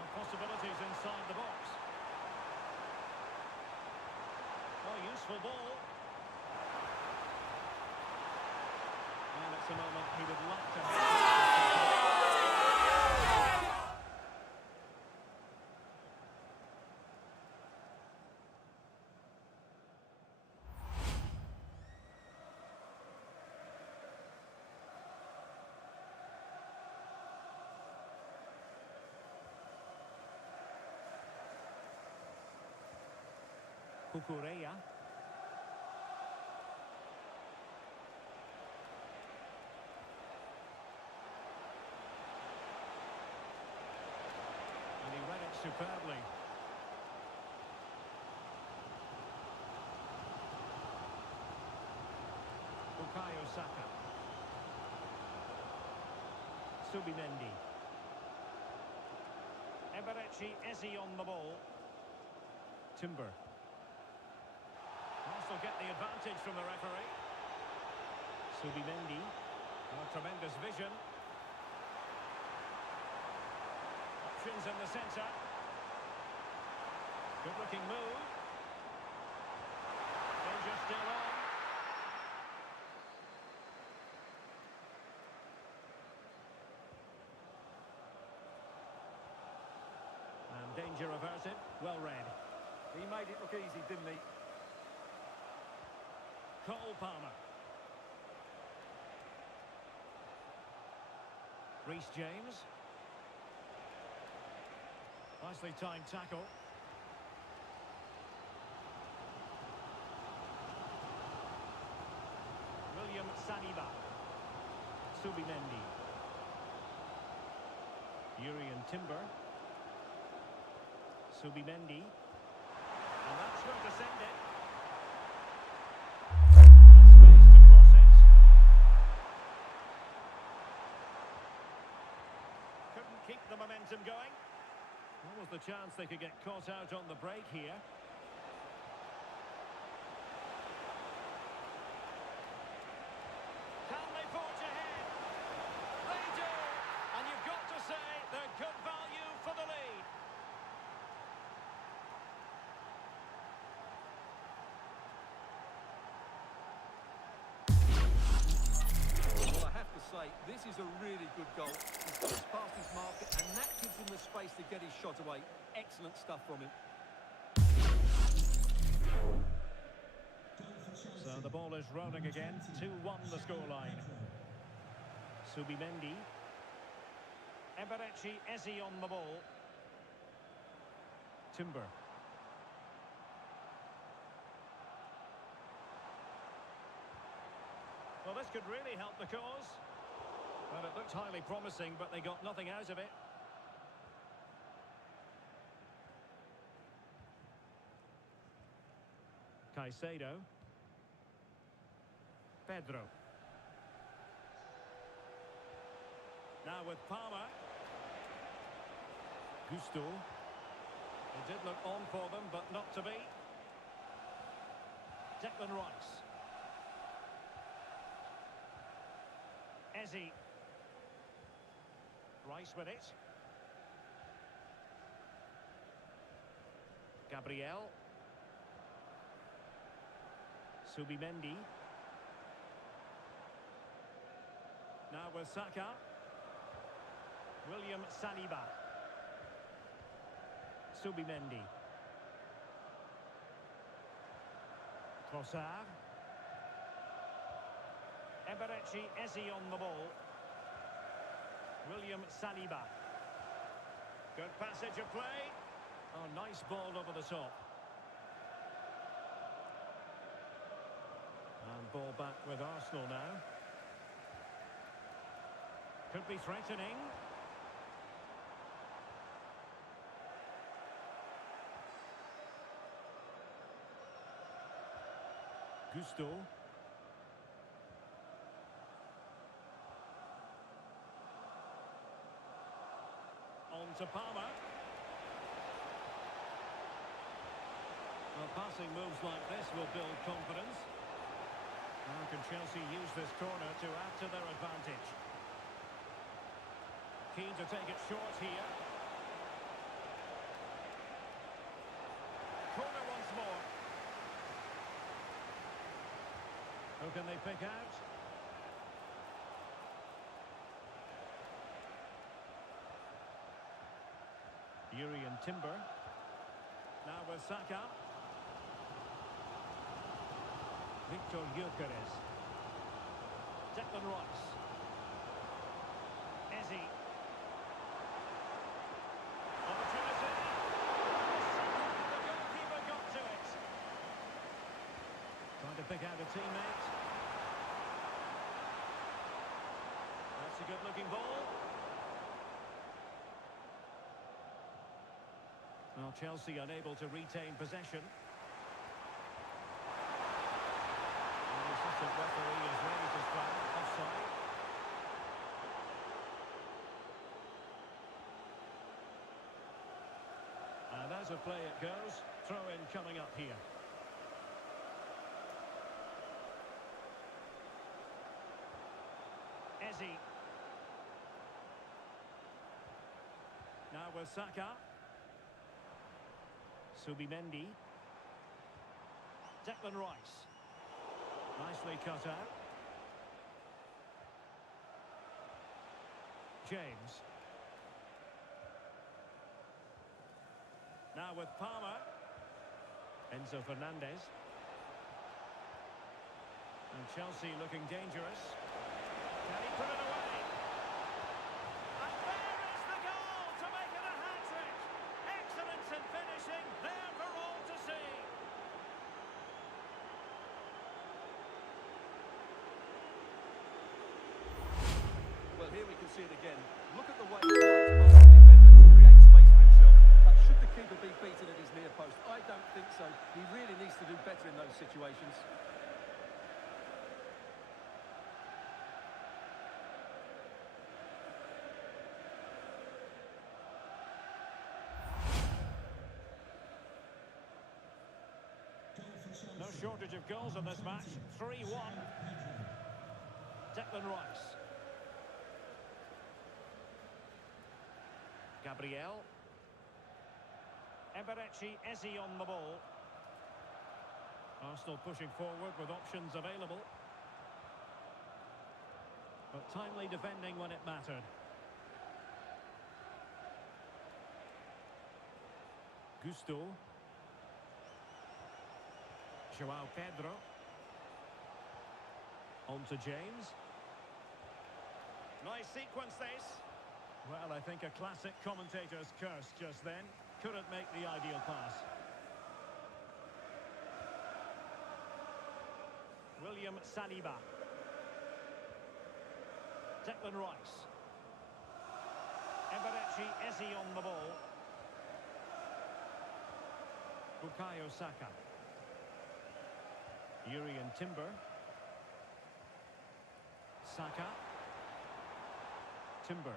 And possibilities inside the box. Oh, useful ball. And it's a moment he would love to have. Cucurella. And he read it superbly. Bukayo Saka. Subimendi. Eberechi Eze on the ball. Timber. Will get the advantage from the referee. Subimendi. Oh, tremendous vision. Options in the centre. Good looking move. Danger still on. danger averted. Well read. He made it look easy, didn't he? Cole Palmer. Reece James. Nicely timed tackle. William Saliba. Subimendi. Urian Timber. Subimendi. And that's going to send it. Space to cross it. Couldn't keep the momentum going. What was the chance they could get caught out on the break here? Can they forge ahead? They do! And you've got to say they're good value for the lead. Well, I have to say, this is a really good goal. He's just past his marker, and that gives him the space to get his shot away. Excellent stuff from him. So the ball is rolling again. 2-1 the scoreline. Subimendi. Eberechi Eze on the ball. Timber. Well, this could really help the cause. Well, it looked highly promising, but they got nothing out of it. Caicedo. Pedro. Now with Palmer. Gusto. It did look on for them, but not to be. Declan Rice. Eze. Rice with it. Gabriel. Subimendi. Now with Saka. William Saliba. Subimendi. Trossard. Eberechi Eze on the ball. William Saliba. Good passage of play. Oh, nice ball over the top. And ball back with Arsenal now. Could be threatening. Gusto. On to Palmer. Well, passing moves like this will build confidence. How can Chelsea use this corner to add to their advantage? Keen to take it short here. Corner once more. Who can they pick out? Urian Timber. Now with Saka. Victor Gyökeres. Declan Rice. Eze. Opportunity. The goalkeeper got to it. Trying to pick out a teammate. That's a good-looking ball. Well, Chelsea unable to retain possession. And the assistant referee is ready to strike. Offside. And as a play it goes. Throw-in coming up here. Eze. Now with Saka. Subimendi. Declan Rice. Nicely cut out. James. Now with Palmer. Enzo Fernandez. And Chelsea looking dangerous. Can he put it away? And there is the goal to make it a hat-trick. Excellence in finishing, there for all to see. Well, here we can see it again. Look at the way he glides past the defender to create space for himself. But should the keeper be beaten at his near post? I don't think so. He really needs to do better in those situations. No shortage of goals in this match. 3-1. Declan Rice. Gabriel. Eberechi Eze on the ball. Arsenal pushing forward with options available. But timely defending when it mattered. Gusto. Joao Pedro. On to James. Nice sequence this. Well, I think a classic commentator's curse just then. Couldn't make the ideal pass. William Saliba. Declan Rice. Eberechi Eze on the ball. Bukayo Saka. Urian Timber. Saka. Timber.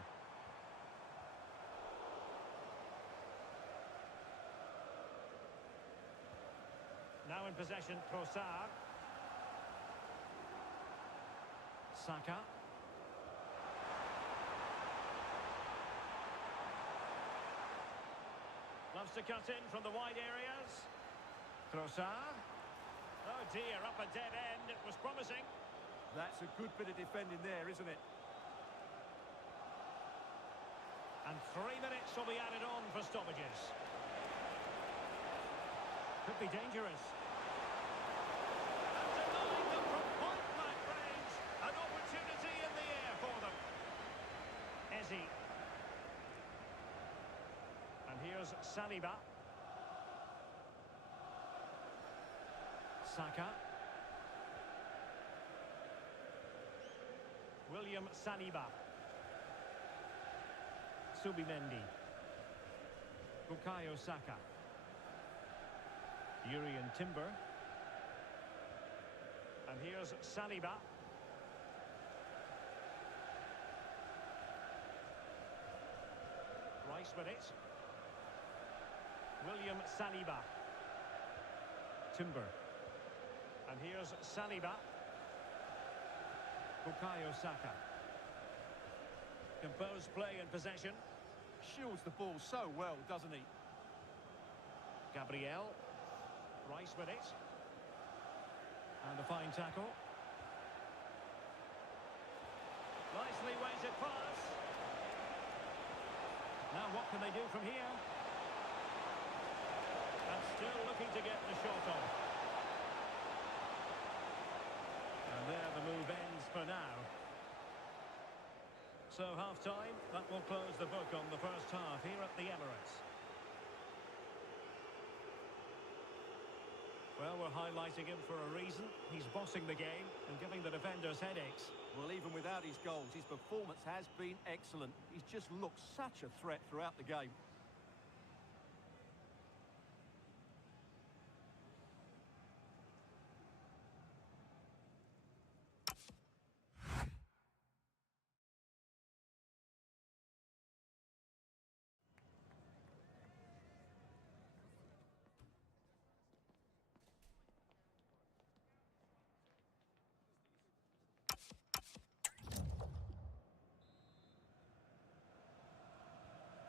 Now in possession, Trossard. Saka. Loves to cut in from the wide areas. Trossard. Oh dear, up a dead end. It was promising. That's a good bit of defending there, isn't it? And 3 minutes will be added on for stoppages. Could be dangerous. And denied them from point-blank range. An opportunity in the air for them. Eze. And here's Saliba. Saka. William Saliba. Subimendi. Bukayo Saka. Urian Timber. And here's Saliba. Rice with it. William Saliba. Timber. And here's Saliba. Bukayo Saka. Composed play in possession. Shields the ball so well, doesn't he? Gabriel. Rice with it. And a fine tackle. Nicely weighted pass. Now what can they do from here? And still looking to get the shot off. And there the move ends for now. So half-time, that will close the book on the first half here at the Emirates. Well, we're highlighting him for a reason. He's bossing the game and giving the defenders headaches. Well, even without his goals, his performance has been excellent. He's just looked such a threat throughout the game.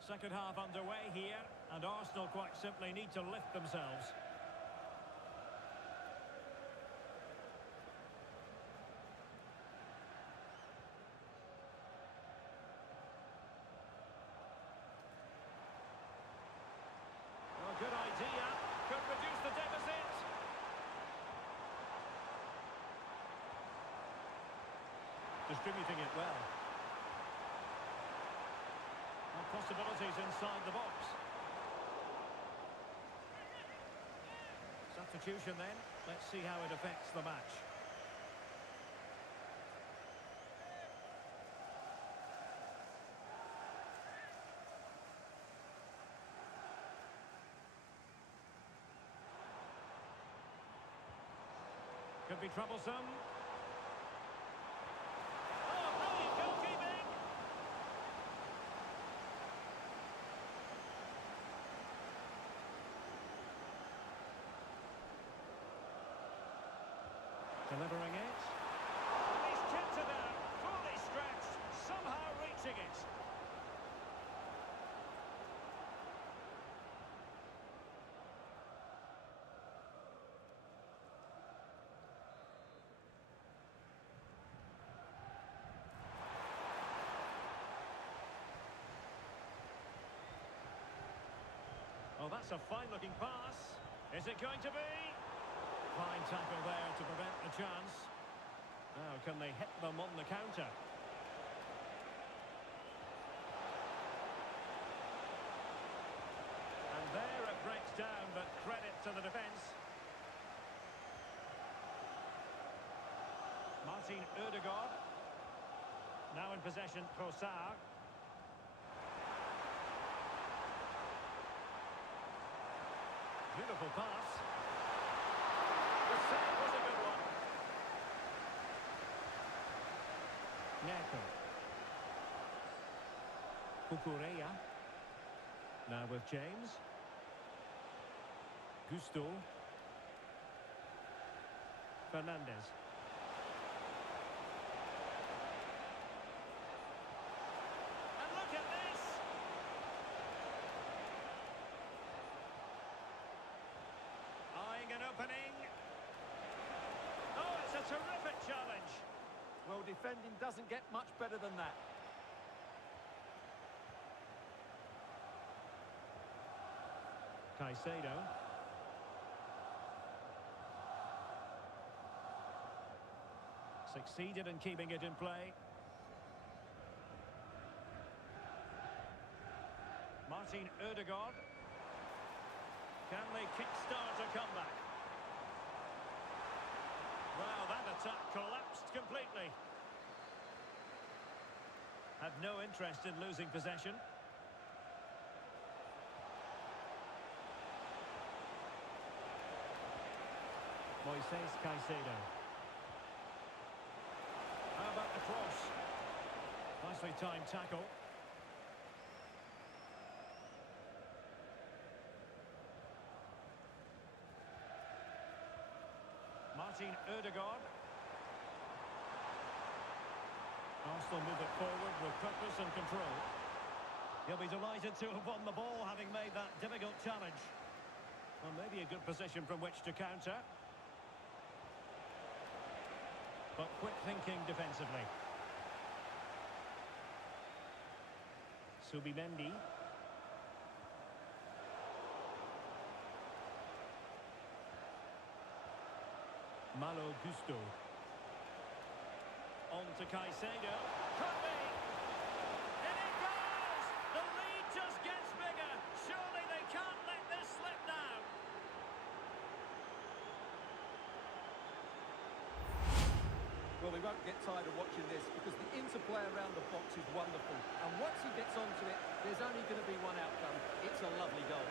Second half underway here, and Arsenal quite simply need to lift themselves. Oh, good distributing it well. And possibilities inside the box. Substitution then. Let's see how it affects the match. Could be troublesome. Oh, brilliant goalkeeping! Delivering it. And he's kept it out, fully stretched, somehow reaching it. Oh, that's a fine-looking pass. Is it going to be? Fine tackle there to prevent the chance. Now, can they hit them on the counter? And there it breaks down, but credit to the defence. Martin Ødegaard. Now in possession, Trossard. Beautiful pass. The save was a good one. Neto. Cucurella. Now with James. Gusto. Fernandez. And look at this! Eyeing an opening. Oh, it's a terrific challenge. Well, defending doesn't get much better than that. Caicedo. Succeeded in keeping it in play. Martin Ødegaard. Can they kickstart a comeback? Well, that attack collapsed completely. Had no interest in losing possession. Moises Caicedo. How about the cross? Nicely timed tackle. Martin Ødegaard. Arsenal move it forward with purpose and control. He'll be delighted to have won the ball, having made that difficult challenge. Well, maybe a good position from which to counter. But quick thinking defensively. Subimendi. Malo Gusto. On to Caicedo. Could be! And it goes! The lead just gets bigger. Surely they can't let this slip now. Well, we won't get tired of watching this because the interplay around the box is wonderful. And once he gets onto it, there's only going to be one outcome. It's a lovely goal.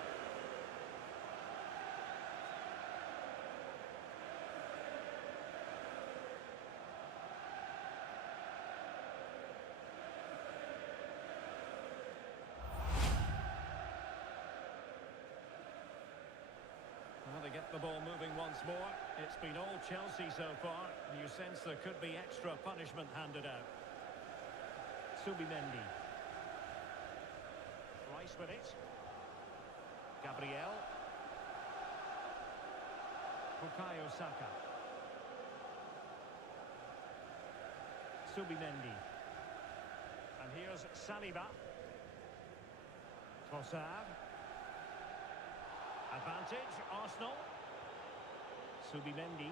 Well, they get the ball moving once more. It's been all Chelsea so far. You sense there could be extra punishment handed out. Subimendi. Rice with it. Gabriel. Bukayo Saka. Subimendi. And here's Saliba. Trossard. Advantage, Arsenal. Subimendi.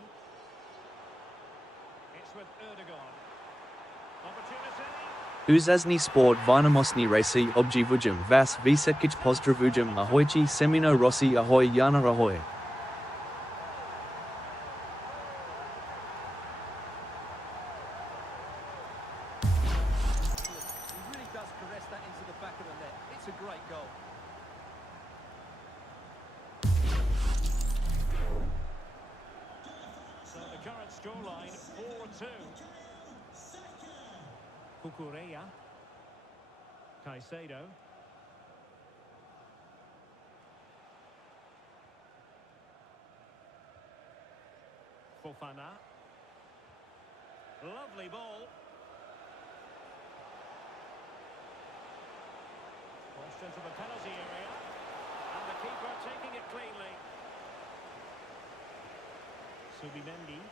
It's with Ødegaard. Opportunity. Uzasni sport vinamosni resi objivujum vas visekich pozdravujum ahoychi semino rossi ahoy yana ahoy. He really does caress that into the back of the net. It's a great goal. So the current scoreline 4-2. Cucurella. Caicedo. Fofana. Lovely ball. Pushed into the penalty area. And the keeper taking it cleanly. Subimendi.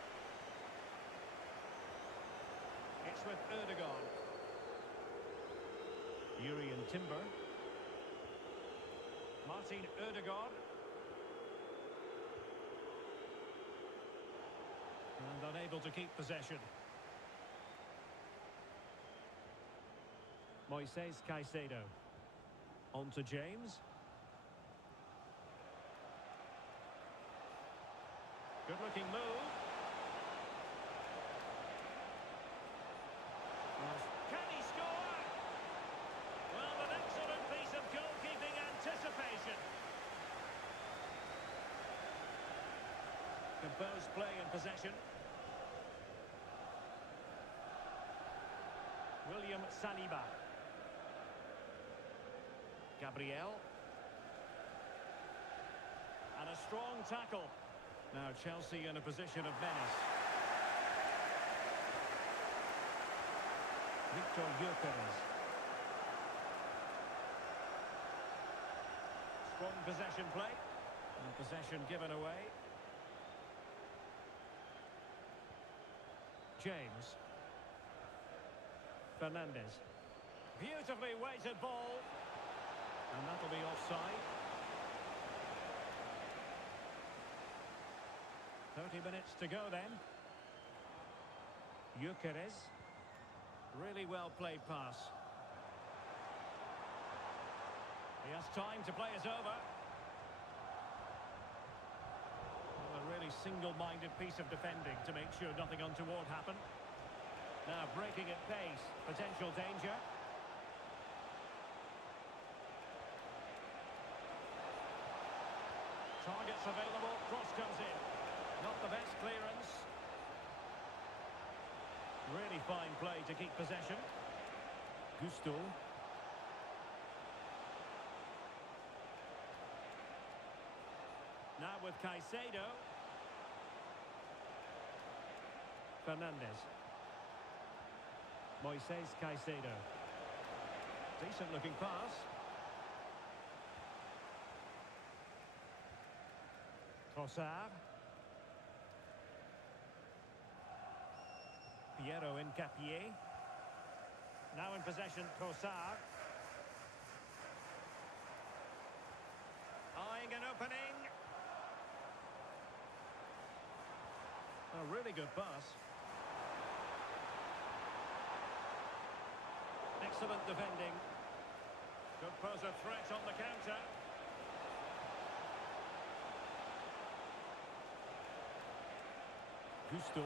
It's with Erdogan. Urian Timber. Martin Erdogan. And unable to keep possession. Moises Caicedo. On to James. Good-looking move. Can he score? Well, an excellent piece of goalkeeping anticipation. Composed play and possession. William Saliba. Gabriel. And a strong tackle. Now Chelsea in a position of menace. Victor Gyökeres. Strong possession play. And possession given away. James. Fernandes. Beautifully weighted ball. And that'll be offside. 30 minutes to go then. Gyökeres. Really well played pass. He has time to play it over. Well, a really single-minded piece of defending to make sure nothing untoward happened. Now breaking at pace. Potential danger. Targets available. Cross comes in. Not the best clearance. Really fine play to keep possession. Gusto. Now with Caicedo. Fernandes. Moises Caicedo. Decent looking pass. Trossard. Piero Incapié. Now in possession, Trossard. Eyeing an opening. A really good pass. Excellent defending. Could pose a threat on the counter. Gusto.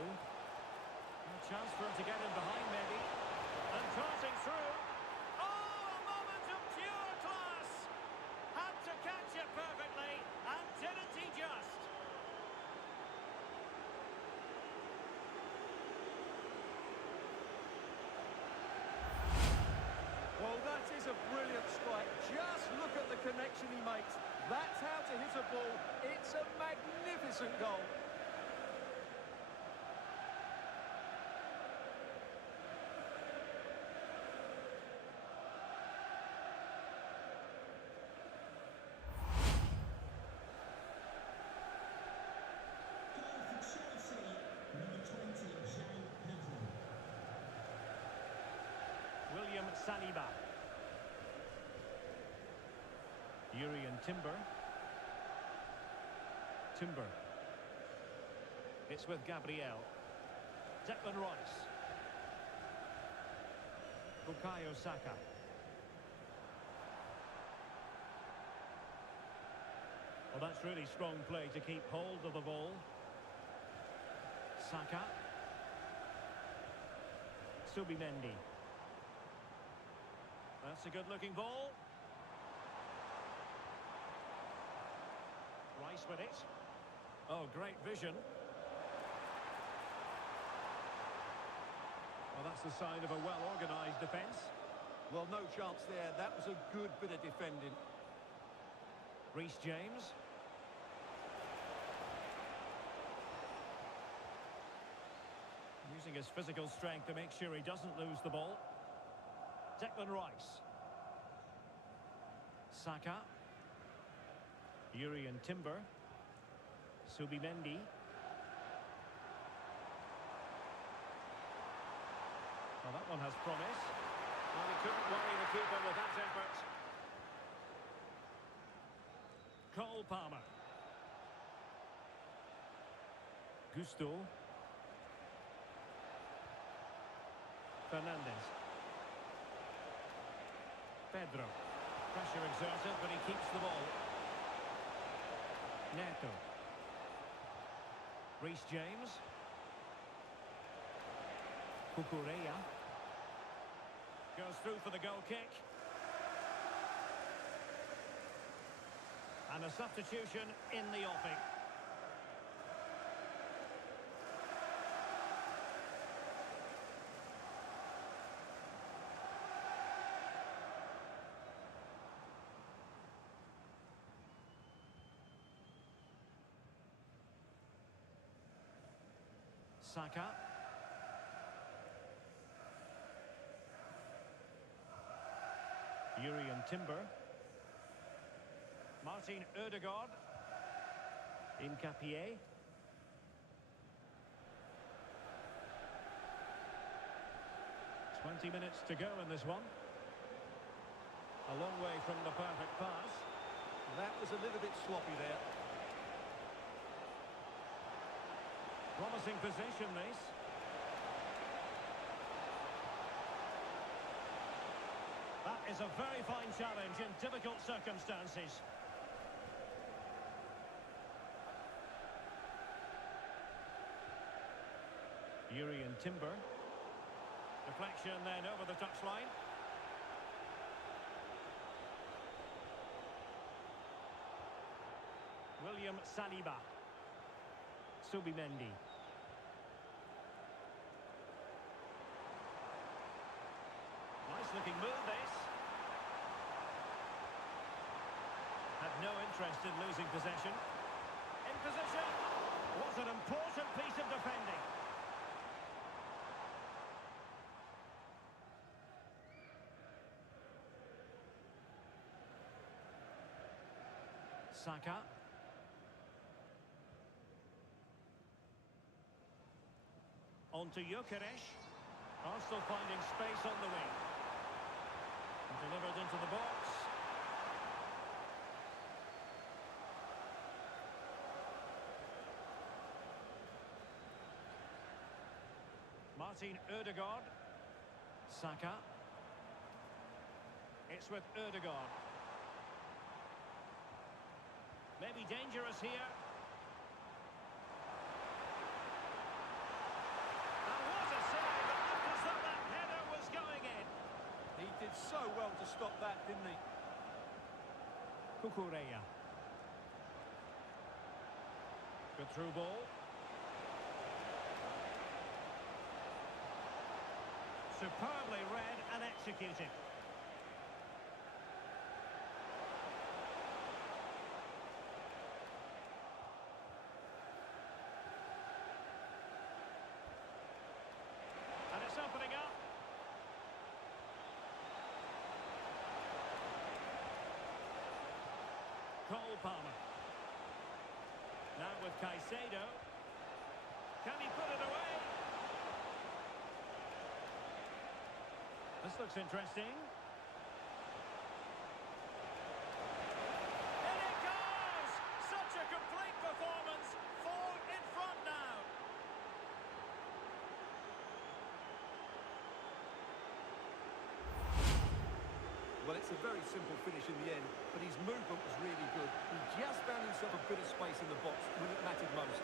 A chance for him to get in behind, maybe. And crossing through. Oh, a moment of pure class! Had to catch it perfectly, and didn't he just? Well, that is a brilliant strike. Just look at the connection he makes. That's how to hit a ball. It's a magnificent goal. William Saliba. Urian Timber. Timber. It's with Gabriel. Declan Rice. Bukayo Saka. Well, that's really strong play to keep hold of the ball. Saka. Subimendi. That's a good-looking ball. Rice with it. Oh, great vision. Well, that's the sign of a well-organised defence. Well, no chance there. That was a good bit of defending. Reece James. Using his physical strength to make sure he doesn't lose the ball. Declan Rice. Saka. Yuri and Timber. Subimendi. Well, that one has promise. Well, he couldn't worry the keeper with that effort. Cole Palmer. Gusto. Fernandez. Pedro. Pressure exerted, but he keeps the ball. Neto. Reece James. Kukureya. Goes through for the goal kick. And a substitution in the offing. Saka. Yuri and Timber. Martin Ødegaard. Incapié. "20 minutes to go in this one. A long way from the perfect pass. That was a little bit sloppy there. Promising position, this. That is a very fine challenge in difficult circumstances. Yuri and Timber. Deflection then over the touchline. William Saliba. Subimendi. Nice looking move, this. Had no interest in losing possession. In position. Was an important piece of defending. Saka. On to Gyökeres. Arsenal finding space on the wing. And delivered into the box. Martin Ødegaard. Saka. It's with Ødegaard. Maybe dangerous here. He did so well to stop that, didn't he? Kukureya. Good through ball. Superbly read and executed. And it's opening up. Cole Palmer. Now with Caicedo. Can he put it away? This looks interesting. And it goes! Such a complete performance. 4 in front now. a very simple finish in the end, but his movement was really good. He just found himself a bit of space in the box when it mattered most.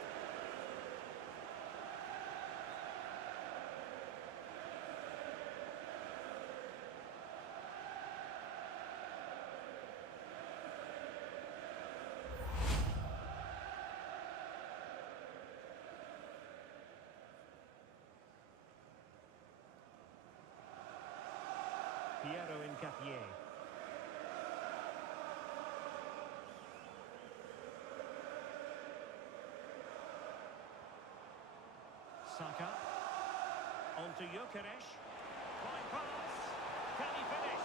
Piero Incapié. Saka. On to Gyökeres. Fine pass. Can he finish?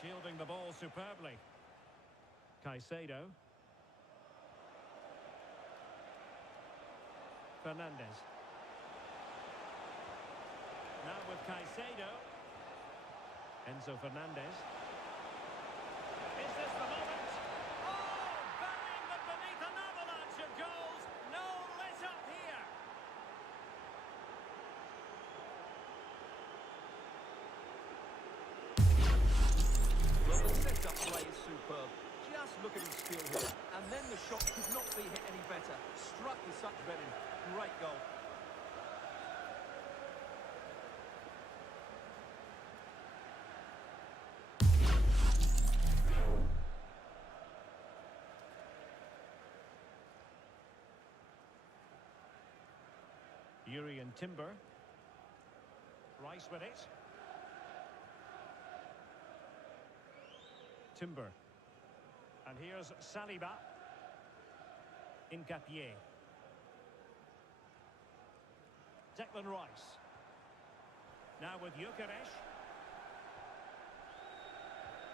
Shielding the ball superbly. Caicedo. Fernandes. Now with Caicedo. Enzo Fernandez. Is this the moment? Oh, burying them beneath an avalanche of goals. No let up here. Well, the set-up play is superb. Just look at his skill here. And then the shot could not be hit any better. Struck with such venom. Great goal. Yuri and Timber. Rice with it. Timber. And here's Saliba. Incapié. Declan Rice. Now with Gyökeres.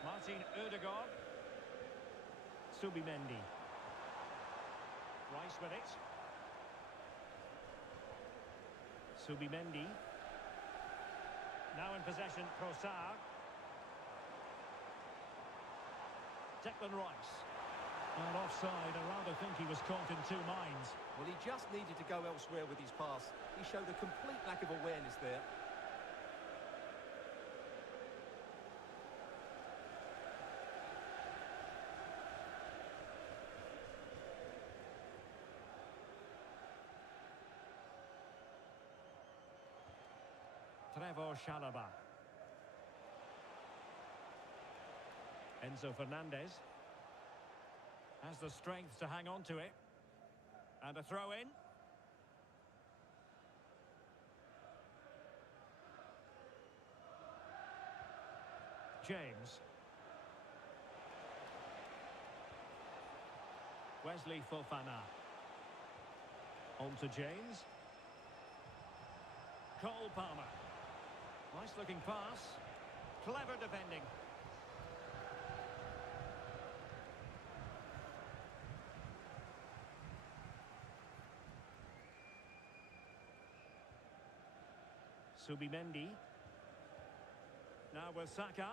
Martin Ødegaard. Subimendi. Rice with it. Subimendi. Now in possession, Trossard. Declan Rice. Well, offside, I rather think he was caught in two minds. Well, he just needed to go elsewhere with his pass. He showed a complete lack of awareness there. Trevor Chalobah. Enzo Fernandez has the strength to hang on to it. And a throw in. James. Wesley Fofana. On to James. Cole Palmer. Nice looking pass. Clever defending. Subimendi. Now with Saka.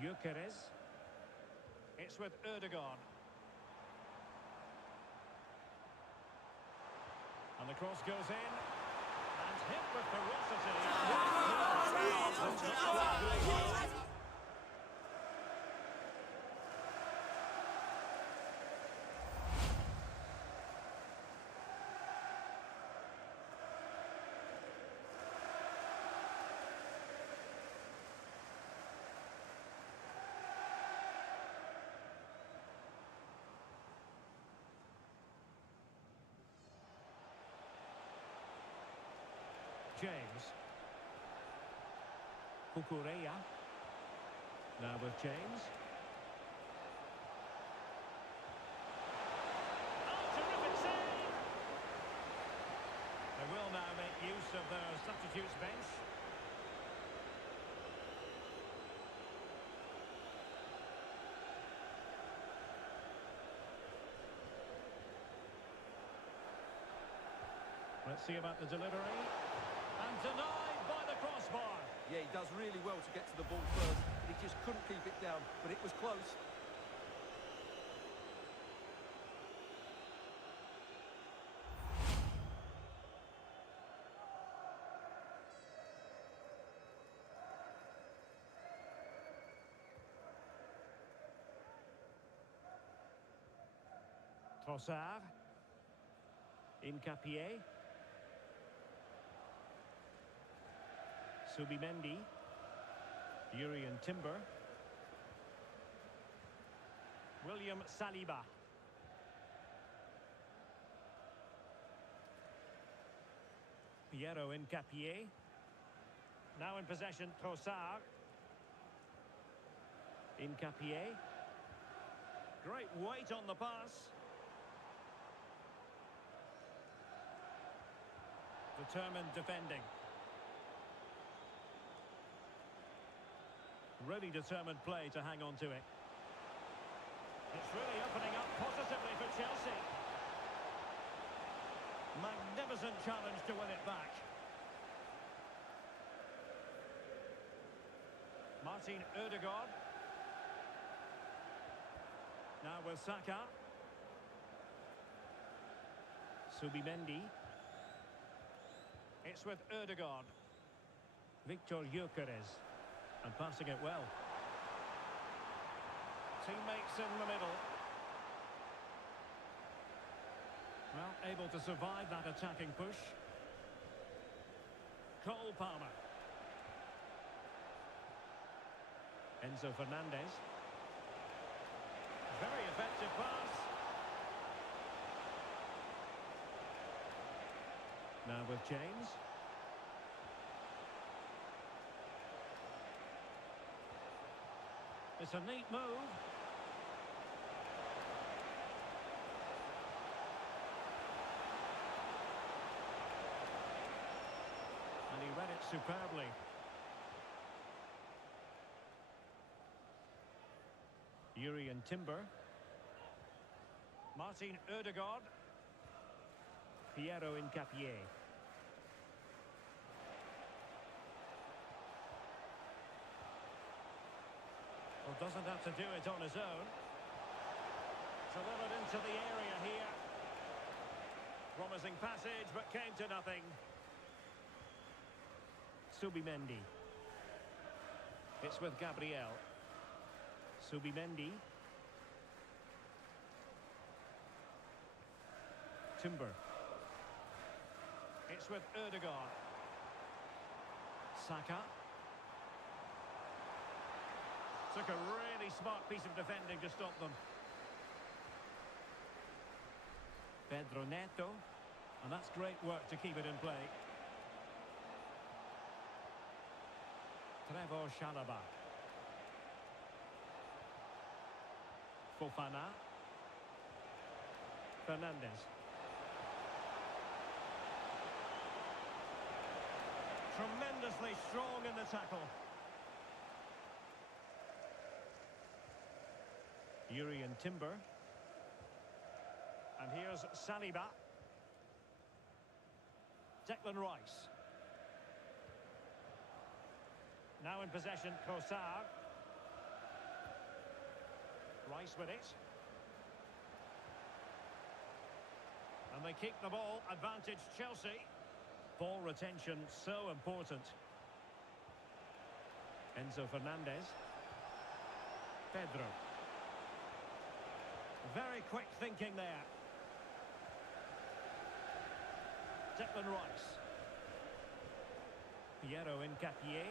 Gyökeres. It's with Ødegaard. And the cross goes in. And hit with ferocity. James. Cucurella. Now with James. Oh, terrific save! They will now make use of their substitutes bench. Let's see about the delivery. And denied by the crossbar. Yeah, he does really well to get to the ball first, but he just couldn't keep it down, but it was close. Trossard. Incapié. Subimendi. Urian Timber. William Saliba. Piero Incapié. Now in possession, Trossard. Incapié. Great weight on the pass. Determined defending. Really determined play to hang on to it. It's really opening up positively for Chelsea. Magnificent challenge to win it back. Martin Ødegaard. Now with Saka. Subimendi. It's with Ødegaard. Victor Gyökeres. And passing it well. Teammates in the middle. Well, able to survive that attacking push. Cole Palmer. Enzo Fernandez. Very effective pass. Now with James. It's a neat move. And he read it superbly. Urian Timber. Martin Ødegaard. Piero Incapié. Well, doesn't have to do it on his own. Delivered into the area here. Promising passage, but came to nothing. Subimendi. It's with Gabriel. Subimendi. Timber. It's with Ødegaard. Saka. Took a really smart piece of defending to stop them. Pedro Neto. And that's great work to keep it in play. Trevor Chalobah. Fofana. Fernandez. Tremendously strong in the tackle. Urian Timber. And here's Saliba. Declan Rice. Now in possession, Trossard. Rice with it. And they keep the ball. Advantage Chelsea. Ball retention so important. Enzo Fernandez. Pedro. Very quick thinking there. Declan Rice. Piero Incapié.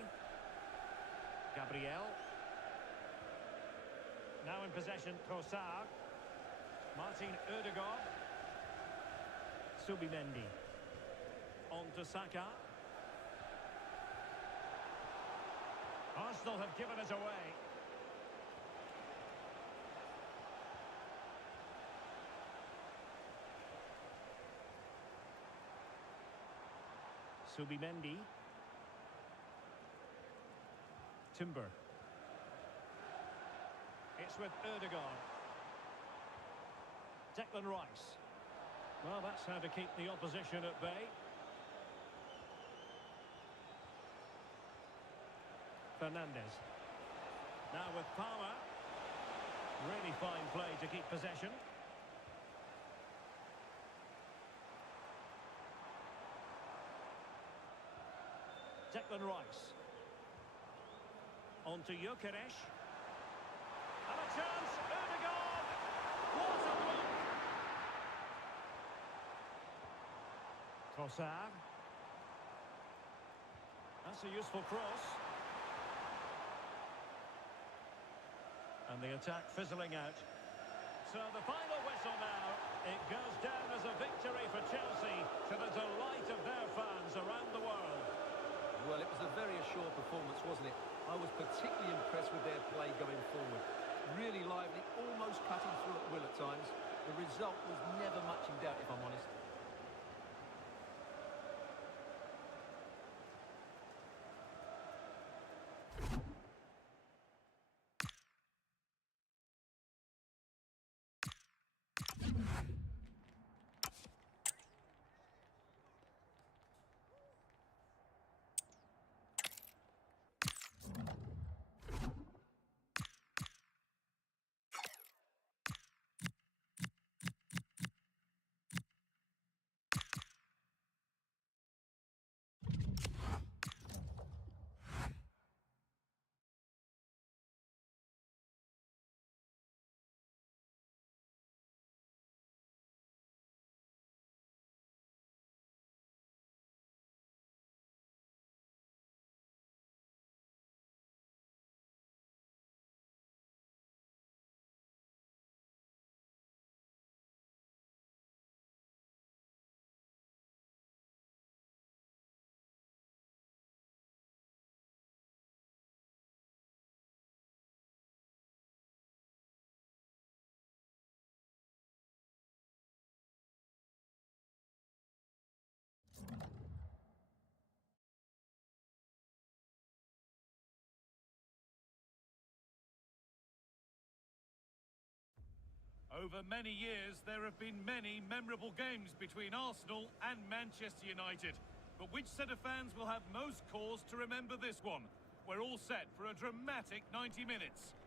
Gabriel. Now in possession, Trossard. Martin Ødegaard. Subimendi. On to Saka. Arsenal have given it away. Subimendi. Timber. It's with Ødegaard. Declan Rice. Well, that's how to keep the opposition at bay. Fernandez. Now with Palmer. Really fine play to keep possession. Declan Rice. On to Gyökeres. And a chance, Ødegaard! What a block! Trossard. That's a useful cross. And the attack fizzling out. So the final whistle now. It goes down as a victory for Chelsea to the delight of their fans around the world. Well, it was a very assured performance, wasn't it? I was particularly impressed with their play going forward. Really lively, almost cutting through at will at times. The result was never much in doubt, if I'm honest. Over many years, there have been many memorable games between Arsenal and Manchester United. But which set of fans will have most cause to remember this one? We're all set for a dramatic 90 minutes.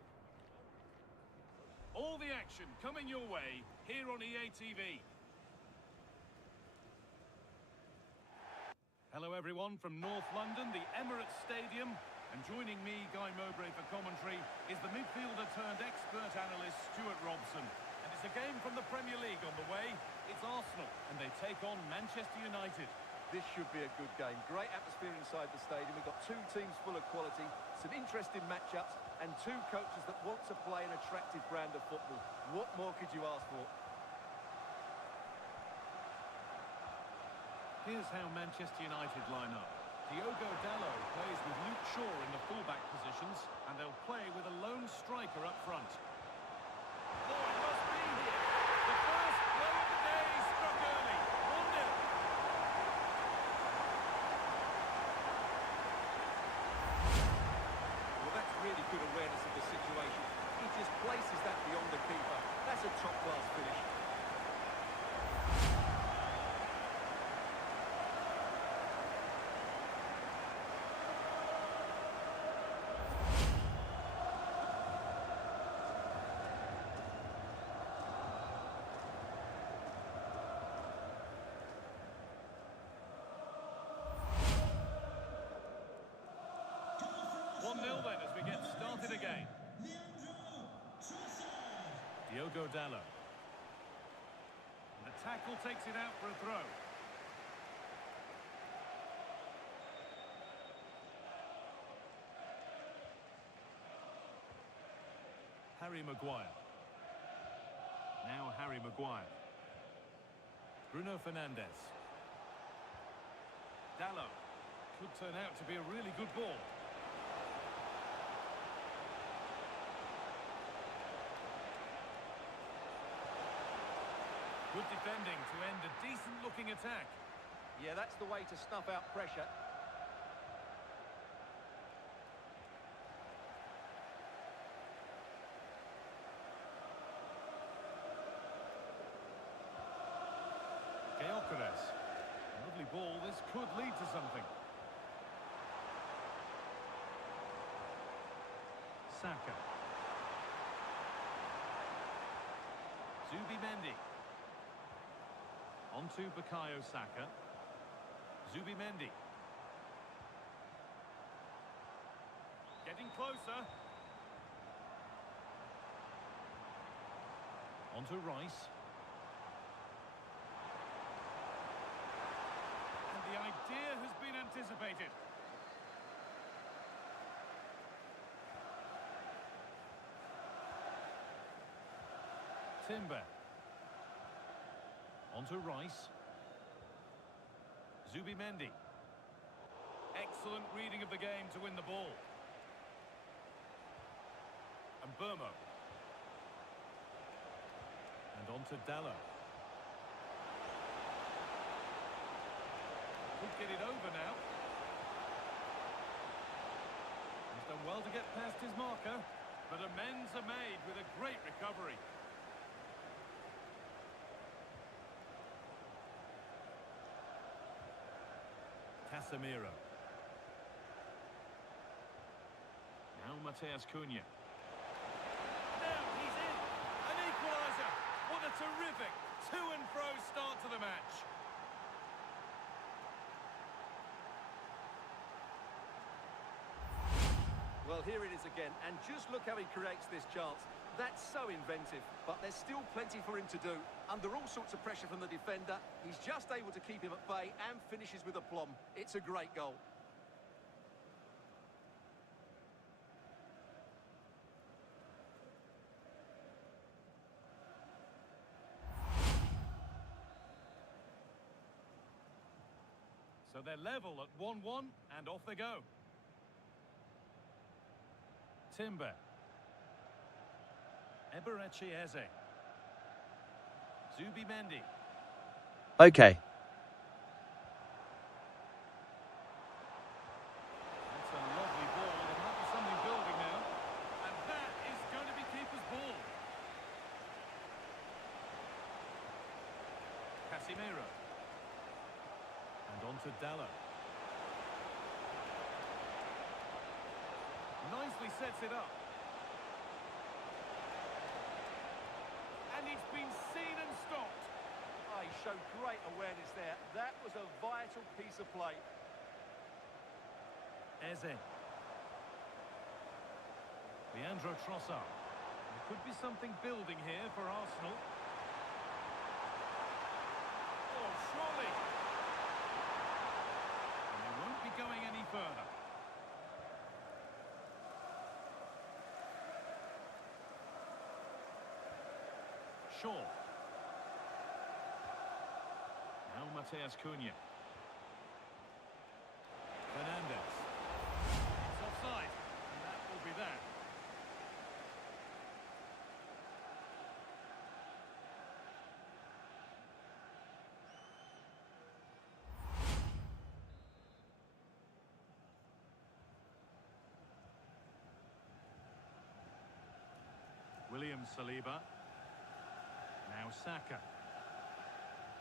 All the action coming your way here on EA TV. Hello everyone from North London, the Emirates Stadium. And joining me, Guy Mowbray, for commentary is the midfielder turned expert analyst Stuart Robson. And it's a game from the Premier League on the way. It's Arsenal and they take on Manchester United. This should be a good game. Great atmosphere inside the stadium. We've got two teams full of quality, some interesting matchups, and two coaches that want to play an attractive brand of football. What more could you ask for? Here's how Manchester United line up. Diogo Dalot plays with Luke Shaw in the fullback positions, and they'll play with a lone striker up front. Oh, it must be here. The first blow of the day struck early. 1-0. Well, that's really good awareness of the situation. He just places that beyond the keeper. That's a top-class finish. Then as we get started again. Diogo Dalot. And the tackle takes it out for a throw. Harry Maguire. Now Harry Maguire. Bruno Fernandes. Dalot. Could turn out to be a really good ball. Good defending to end a decent-looking attack. Yeah, that's the way to snuff out pressure. Gyökeres. Lovely ball. This could lead to something. Saka. Zubimendi. On to Bukayo Saka. Zubimendi. Getting closer. On to Rice. anticipated. Timber. Onto Rice. Zubimendi. Excellent reading of the game to win the ball. And Burmo. And on to Dallo. Could get it over now. He's done well to get past his marker, but amends are made with a great recovery. Casemiro. Now Mateus Cunha. Now he's in. An equaliser. What a terrific to and fro start to the match. Well, here it is again, and just look how he creates this chance. That's so inventive, but there's still plenty for him to do. Under all sorts of pressure from the defender, he's just able to keep him at bay and finishes with aplomb. It's a great goal. So they're level at 1-1, and off they go. Timber. Eberechi Eze. Zubimendi. Okay. That's a lovely ball. There might be something building now. And that is going to be keeper's ball. Casemiro. And on to Dallo. Nicely sets it up. And it's been seen and stopped. Oh, he showed great awareness there. That was a vital piece of play. Eze. Leandro Trossard. There could be something building here for Arsenal. Oh, surely. And they won't be going any further. Shaw. Now Mateus Cunha. Fernandes. It's offside, and that will be that. William Saliba. Now Saka.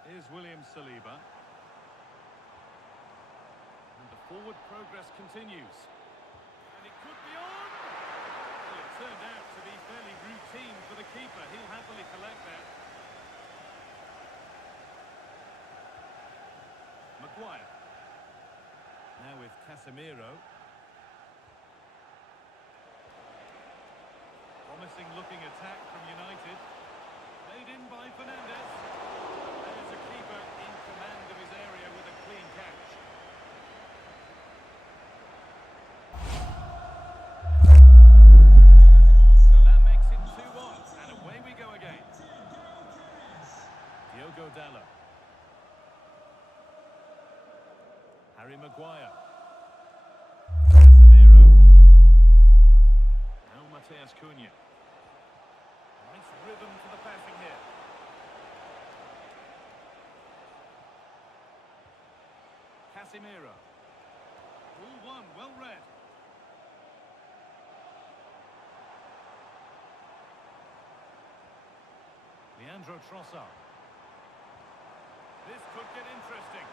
Here's William Saliba. And the forward progress continues. And it could be on! Well, it turned out to be fairly routine for the keeper. He'll happily collect that. Maguire. Now with Casemiro. Promising looking attack from United. Made in by Fernandes. There's a keeper in command of his area with a clean catch. So that makes it 2-1, and away we go again. Diogo Dallo. Harry Maguire. Casemiro. Now Mateus Cunha. Nice rhythm to the passing here. Casemiro. Ball one, well read. Leandro Trossard. This could get interesting.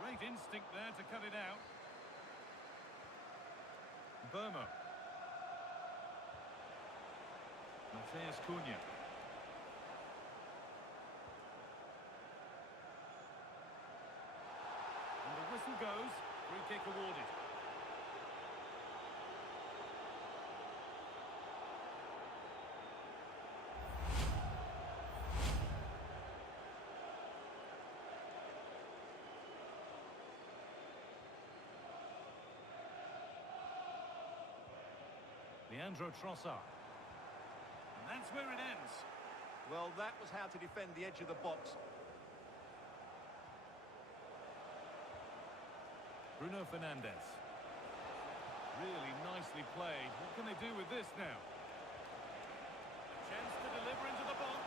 Great instinct there to cut it out. Burmo. Mateus Cunha. And the whistle goes. Free kick awarded. Leandro Trossard. And that's where it ends. Well, that was how to defend the edge of the box. Bruno Fernandes. Really nicely played. What can they do with this now? A chance to deliver into the box.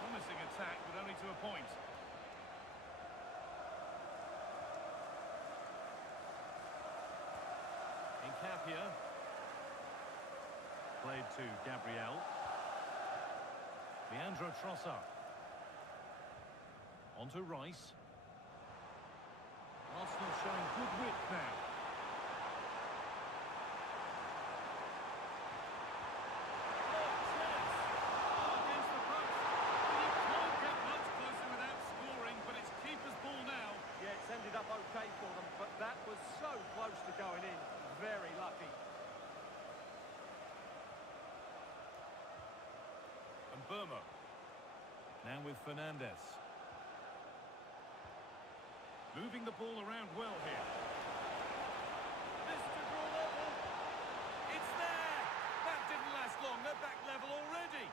Promising attack, but only to a point. Incapia. Played to Gabriel. Leandro Trossard. On to Rice. Arsenal showing good width now. Oh, chance! Oh, against the post. You can't get much closer without scoring, but it's keeper's ball now. Yeah, it's ended up okay for them, but that was so close to going in. Very lucky. And Burma. Now with Fernandes. Moving the ball around well here. This to draw level. It's there! That didn't last long. They're back level already.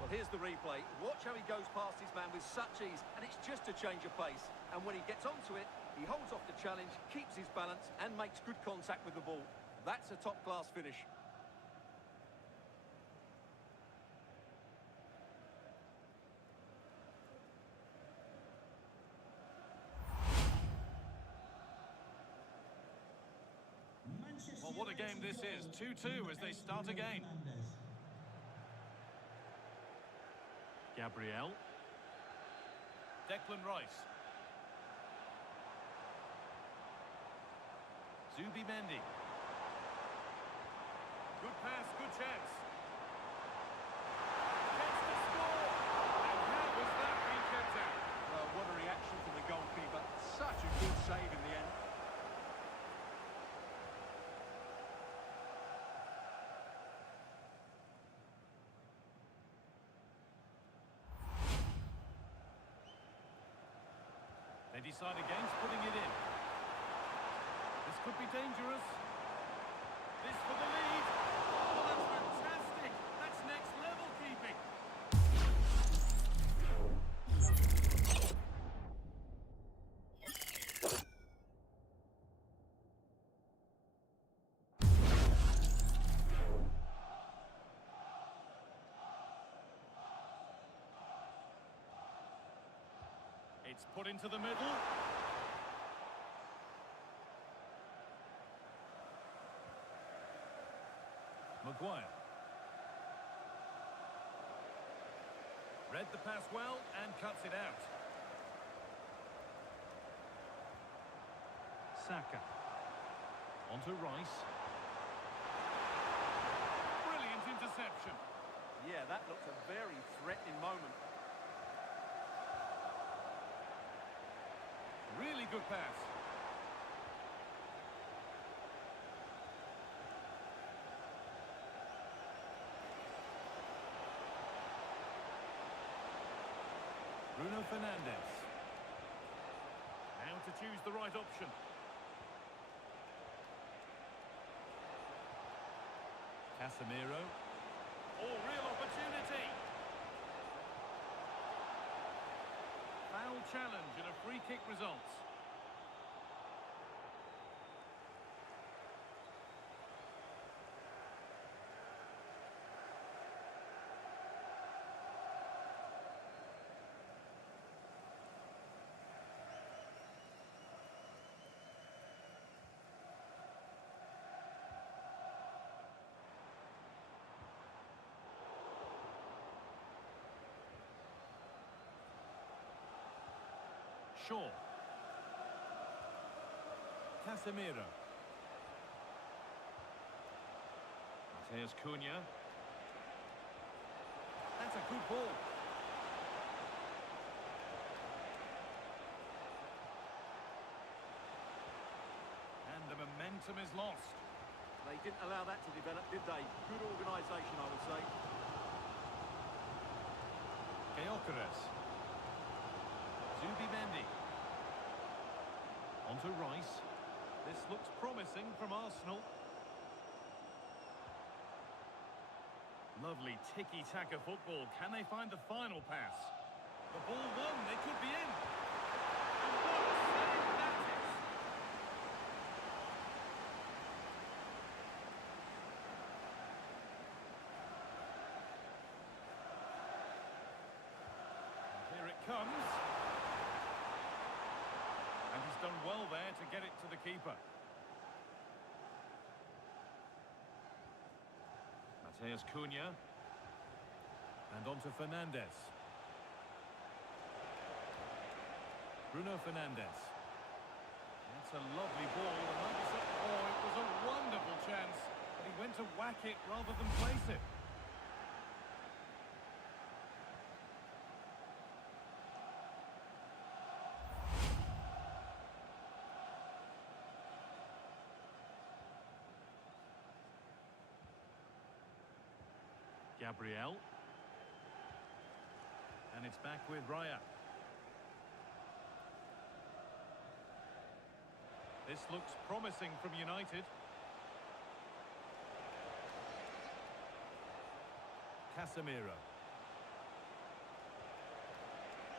Well, here's the replay. Watch how he goes past his man with such ease, and it's just a change of pace. And when he gets onto it, he holds off the challenge, keeps his balance, and makes good contact with the ball. That's a top-class finish. Well, what a game this is. 2-2 as they start again. Gabriel. Declan Rice. Zubimendi. Good pass, good chance. Chance to score! And how was that being kept out? Well, what a reaction from the goalkeeper. Such a good save in the end. They decide against putting it in. This could be dangerous. This for the lead. Oh, that's fantastic. That's next level keeping. It's put into the middle. Maguire. Read the pass well and cuts it out. Saka. On to Rice. Brilliant interception. Yeah, that looked a very threatening moment. Really good pass. Bruno Fernandes. Now to choose the right option. Casemiro. Oh, real opportunity. Foul challenge and a free kick results. Shaw. Casemiro. Mateus Cunha. That's a good ball. And the momentum is lost. They didn't allow that to develop, did they? Good organisation, I would say. Gyökeres. Zubimendi. On to Rice. This looks promising from Arsenal. Lovely tiki-taka football. Can they find the final pass? The ball won. They could be in. And what a save that is. And here it comes. And he's done well there to get it to the keeper. Mateus Cunha. And on to Fernandes. Bruno Fernandes. That's a lovely ball. And like you said, oh, it was a wonderful chance. But he went to whack it rather than place it. Gabriel. And it's back with Raya. This looks promising from United. Casemiro.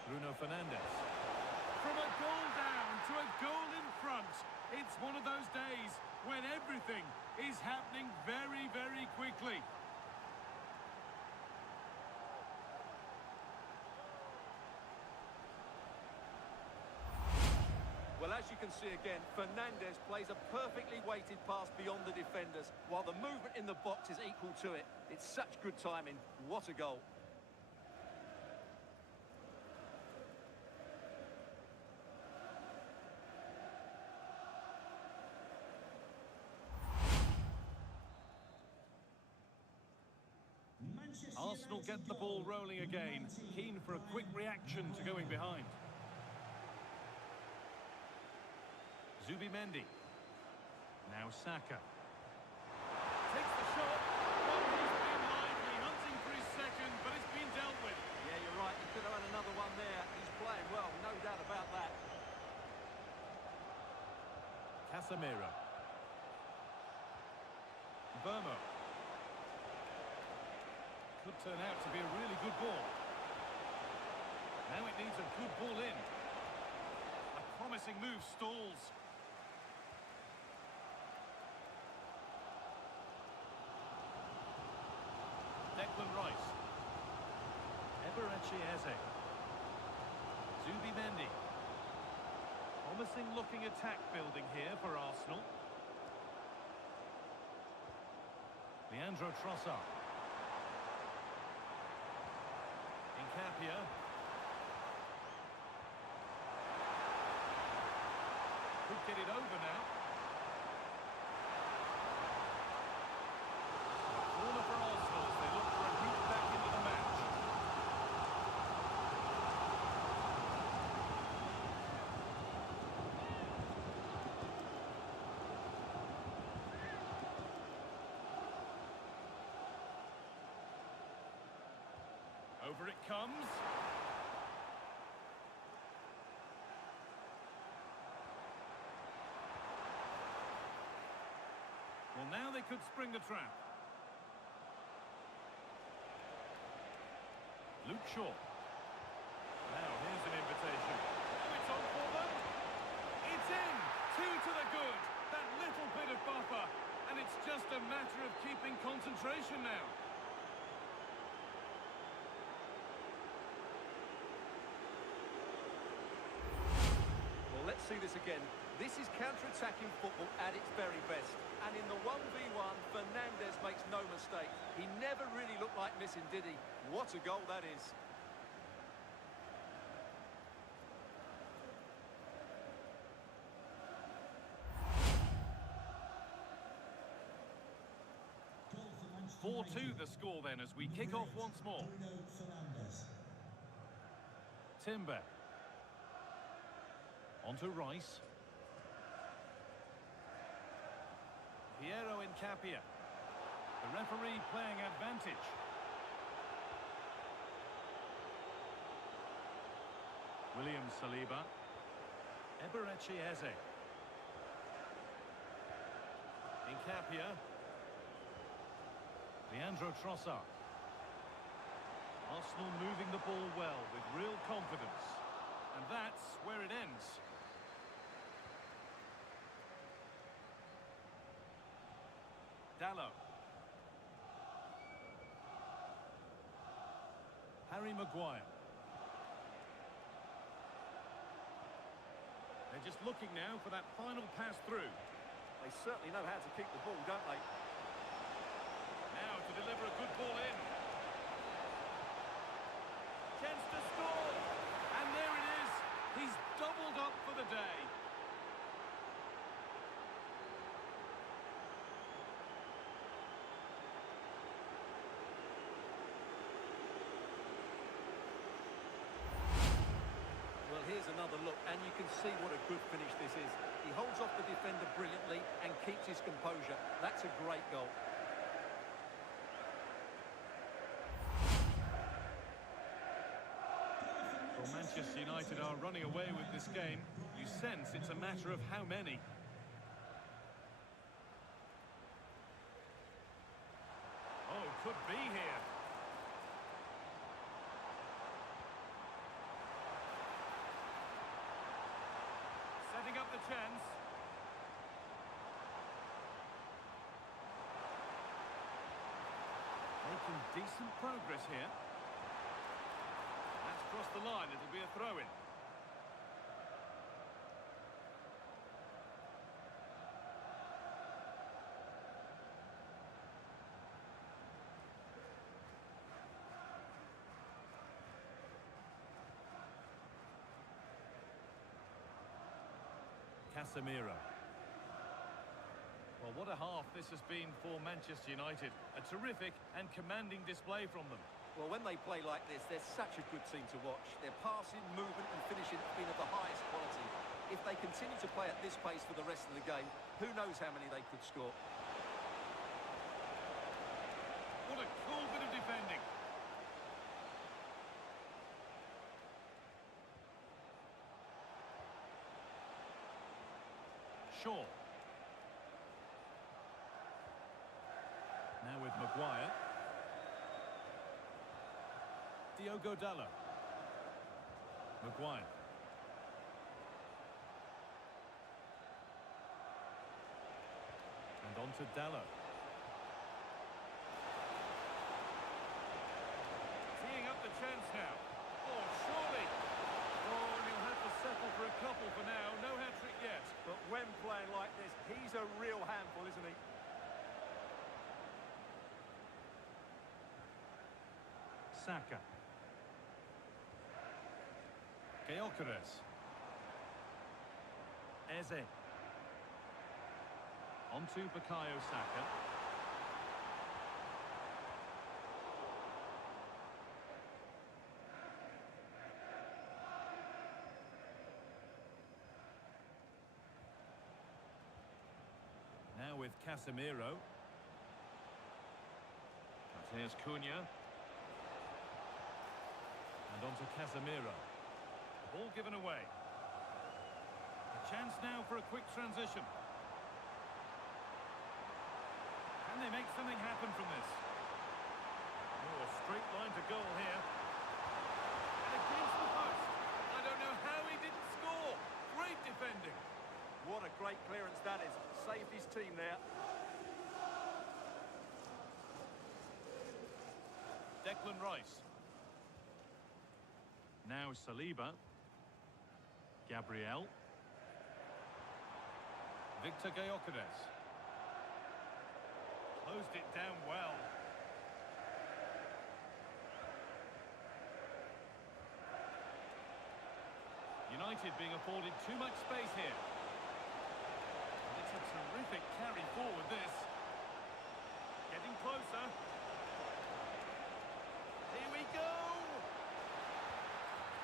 Bruno Fernandes. From a goal down to a goal in front. It's one of those days when everything is happening very, very quickly. Well, as you can see again, Fernandes plays a perfectly weighted pass beyond the defenders, while the movement in the box is equal to it. It's such good timing. What a goal. Arsenal get the ball rolling again, keen for a quick reaction to going behind. Zubimendi. Now Saka. Takes the shot. Oh, he's been lively, hunting for his second, but it's been dealt with. Yeah, you're right. He could have had another one there. He's playing well, no doubt about that. Casemiro. Burmo. Could turn out to be a really good ball. Now it needs a good ball in. A promising move stalls. Declan Rice. Eberechi Eze. Zubimendi. Promising looking attack building here for Arsenal. Leandro Trossard. Incapia. Could get it over now. Corner for Arsenal as they look for a route back into the match. Over it comes. Well, now they could spring the trap. Luke Shaw. Now, here's an invitation. Oh, it's on for them. It's in. 2 to the good. That little bit of buffer. And it's just a matter of keeping concentration now. Well, let's see this again. This is counter-attacking football at its very best. And in the 1v1, Fernandes makes no mistake. He never really looked like missing, did he? What a goal that is. Goal for 4-2 the score then as we kick off once more. Timber. On to Rice. Piero Incapia. The referee playing advantage. William Saliba. Eberechi Eze. cap here. Leandro Trossard. Arsenal moving the ball well with real confidence. And that's where it ends. Dallo. Harry Maguire. They're just looking now for that final pass through. They certainly know how to keep the ball, don't they? Now to deliver a good ball in. Chance to score. And there it is. He's doubled up for the day. Well, here's another look, and you can see what a good finish this is. He holds off the defender brilliantly and keeps his composure. That's a great goal. Well, Manchester United are running away with this game. You sense it's a matter of how many. Oh, could be here. Setting up the chance. Making decent progress here. That's crossed the line. It'll be a throw-in. Casemiro. Well, what a half this has been for Manchester United. A terrific and commanding display from them. Well, when they play like this, they're such a good team to watch. Their passing, movement and finishing have been of the highest quality. If they continue to play at this pace for the rest of the game, who knows how many they could score. What a cool bit of defending. Shaw. Now with Maguire. Diogo Dallo. Maguire. And on to Dallo. Teeing up the chance now. Oh, surely. Oh, and he'll have to settle for a couple for now. No hat-trick yet. But when playing like this, he's a real handful, isn't he? Saka. Gyökeres. Eze. On to Bukayo Saka. Now with Casemiro. Here's Cunha. And on to Casemiro. The ball given away. A chance now for a quick transition. Can they make something happen from this? Oh, a straight line to goal here. And against the post. I don't know how he didn't score. Great defending. What a great clearance that is. Saved his team there. Declan Rice. Now Saliba. Gabriel. Victor Gyökeres. Closed it down well. United being afforded too much space here. It's a terrific carry forward, this. Getting closer. Here we go!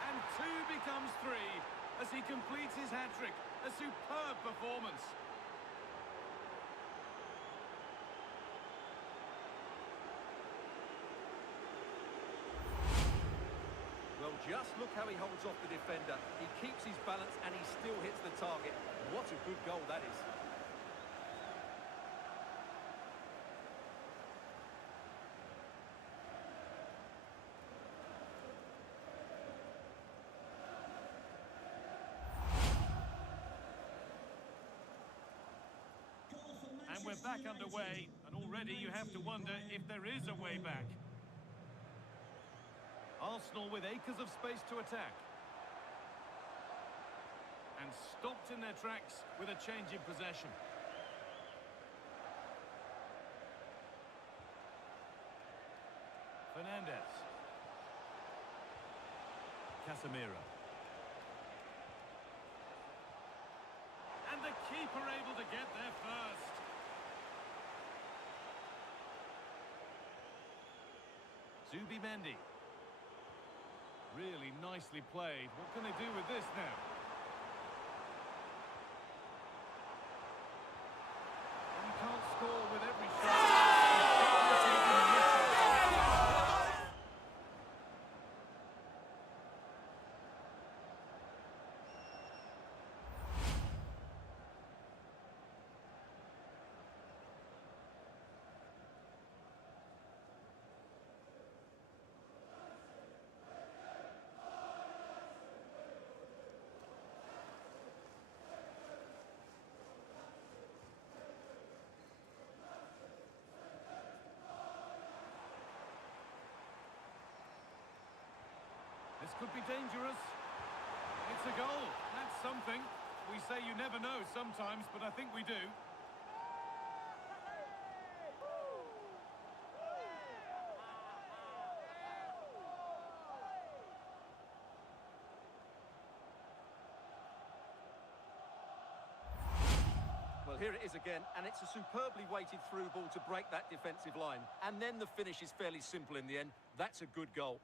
And 2 becomes 3 as he completes his hat-trick. A superb performance. Well, just look how he holds off the defender. He keeps his balance and he still hits the target. What a good goal that is. back underway, and already you have to wonder if there is a way back. Arsenal with acres of space to attack. And stopped in their tracks with a change in possession. Fernandez. Casemiro. And the keeper able to get there first. Zubimendi. Really nicely played. What can they do with this now? And you can't score with every shot. This could be dangerous. It's a goal. That's something. We say you never know sometimes, but I think we do. Well, here it is again, and it's a superbly weighted through ball to break that defensive line. And then the finish is fairly simple in the end. That's a good goal.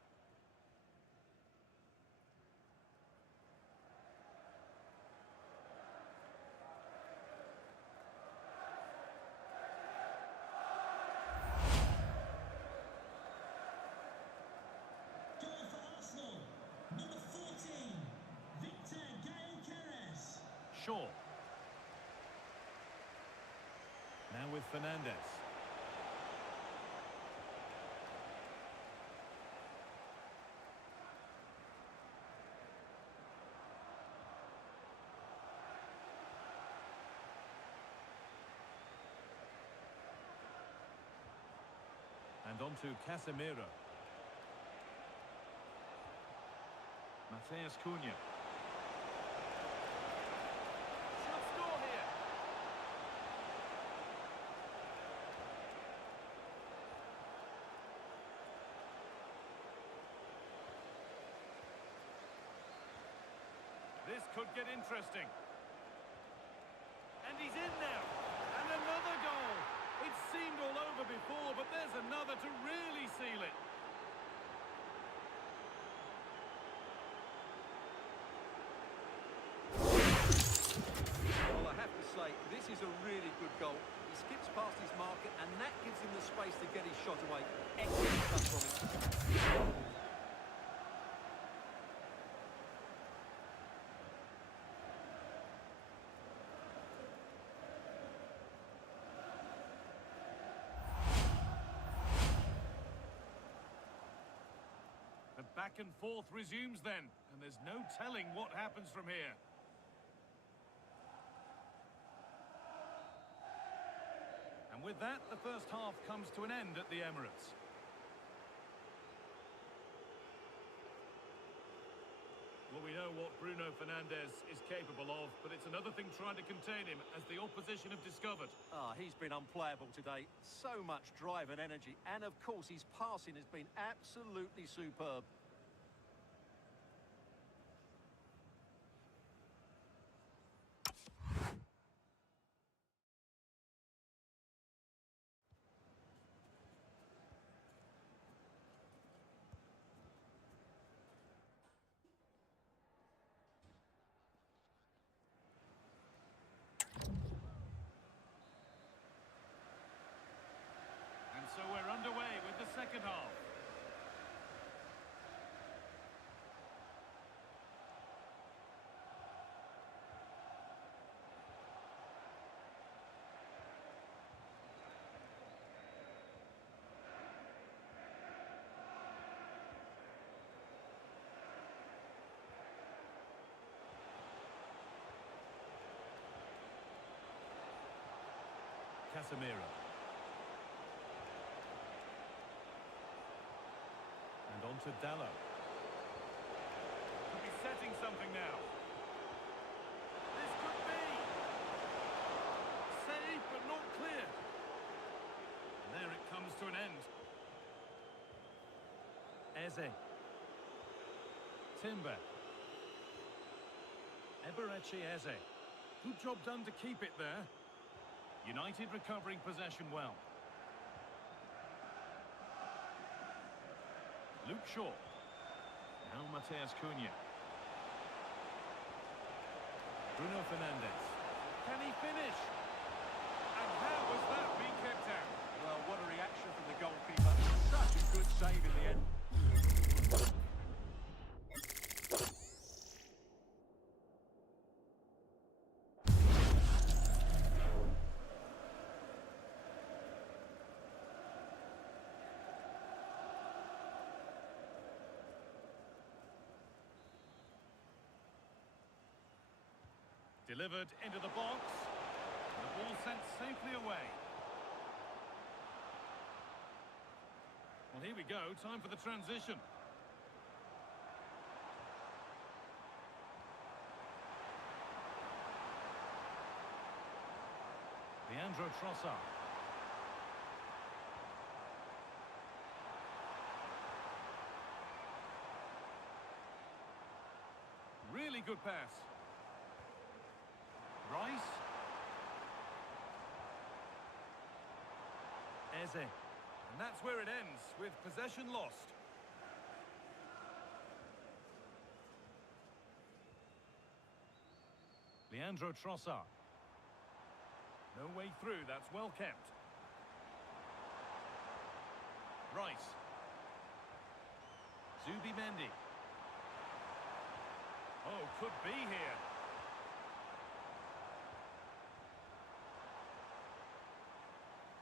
Shaw. Now with Fernandez. And on to Casemiro. Mateus Cunha. Should score here. This could get interesting. And he's in now. And another goal. It seemed all over before, but there's another to really seal it. Well, I have to say, this is a really good goal. He skips past his marker, and that gives him the space to get his shot away. Excellent stuff from him. The back and forth resumes then, and there's no telling what happens from here. And with that, the first half comes to an end at the Emirates. Well, we know what Bruno Fernandes is capable of, but it's another thing trying to contain him as the opposition have discovered. He's been unplayable today. So much drive and energy, and of course his passing has been absolutely superb. And so we're underway with the second half. Casemiro. And on to Dallo. Could be setting something now. This could be. Saved but not cleared. And there it comes to an end. Eze. Timber. Eberechi Eze. Good job done to keep it there. United recovering possession well. Luke Shaw. Now Mateus Cunha. Bruno Fernandes. Can he finish? And how was that being kept out? Well, what a reaction from the goalkeeper. Such a good save in the end. Delivered into the box. And the ball sent safely away. Well, here we go. Time for the transition. Leandro Trossard. Really good pass. Rice. Eze. And that's where it ends, with possession lost. Leandro Trossard. No way through, that's well kept. Rice. Zubimendi. Oh, could be here.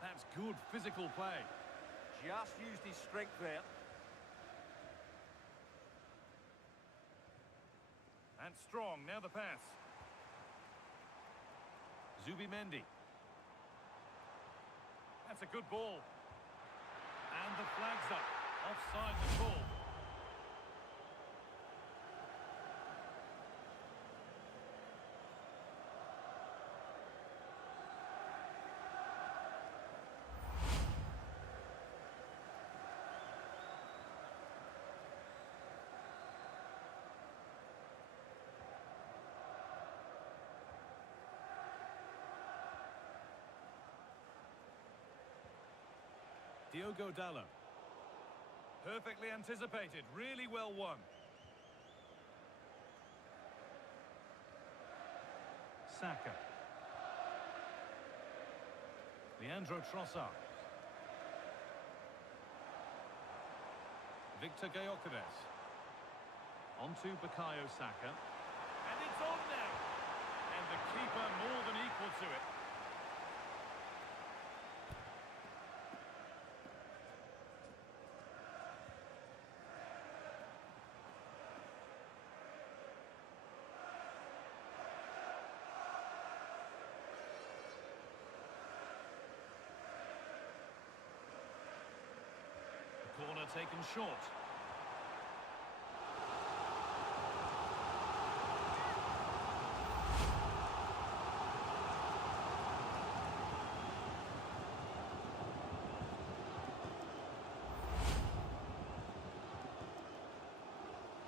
That's good physical play. Just used his strength there. And strong, now the pass. Zubimendi. That's a good ball. And the flag's up. Offside the ball. Diogo Dallo. Perfectly anticipated, really well won. Saka. Leandro Trossard. Victor Gyökeres. On to Bukayo Saka. And it's on now. And the keeper more than equal to it. Corner taken short.